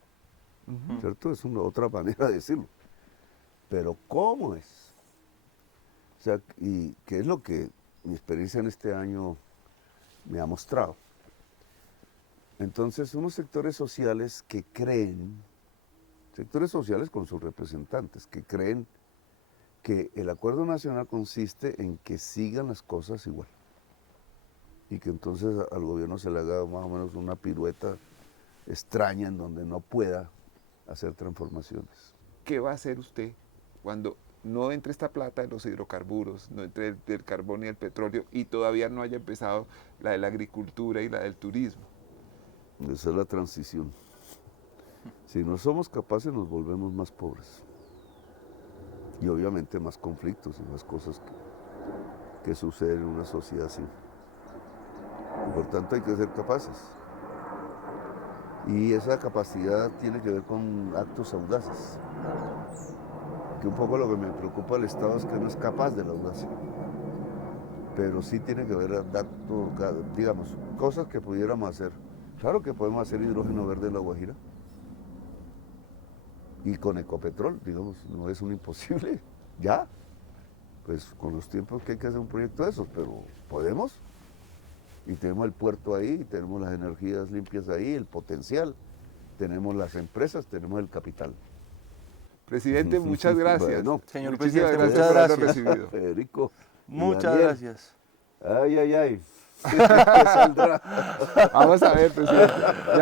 ¿Cierto? Es otra manera de decirlo. Pero ¿cómo es? O sea, y qué es lo que mi experiencia en este año me ha mostrado. Entonces, unos sectores sociales que creen, sectores sociales con sus representantes, que creen que el acuerdo nacional consiste en que sigan las cosas igual. Y que entonces al gobierno se le haga más o menos una pirueta extraña en donde no pueda hacer transformaciones. ¿Qué va a hacer usted cuando no entre esta plata de los hidrocarburos, no entre del carbón y el petróleo y todavía no haya empezado la de la agricultura y la del turismo? Esa es la transición. Si no somos capaces nos volvemos más pobres. Y obviamente más conflictos y más cosas que suceden en una sociedad así. Y por tanto hay que ser capaces. Y esa capacidad tiene que ver con actos audaces. Que un poco lo que me preocupa del Estado es que no es capaz de la audacia. Pero sí tiene que ver actos, digamos, cosas que pudiéramos hacer. Claro que podemos hacer hidrógeno verde en La Guajira. Y con Ecopetrol, digamos, no es un imposible. Ya. Pues con los tiempos que hay que hacer un proyecto de esos, pero podemos. Y tenemos el puerto ahí, tenemos las energías limpias ahí, el potencial, tenemos las empresas, tenemos el capital. Presidente, muchas gracias. Bueno, Señor Muchísimas presidente, por muchas habernos gracias. recibido. Federico. y Muchas Daniel. gracias. Ay, ay, ay. ¿Qué saldrá? Vamos a ver, presidente.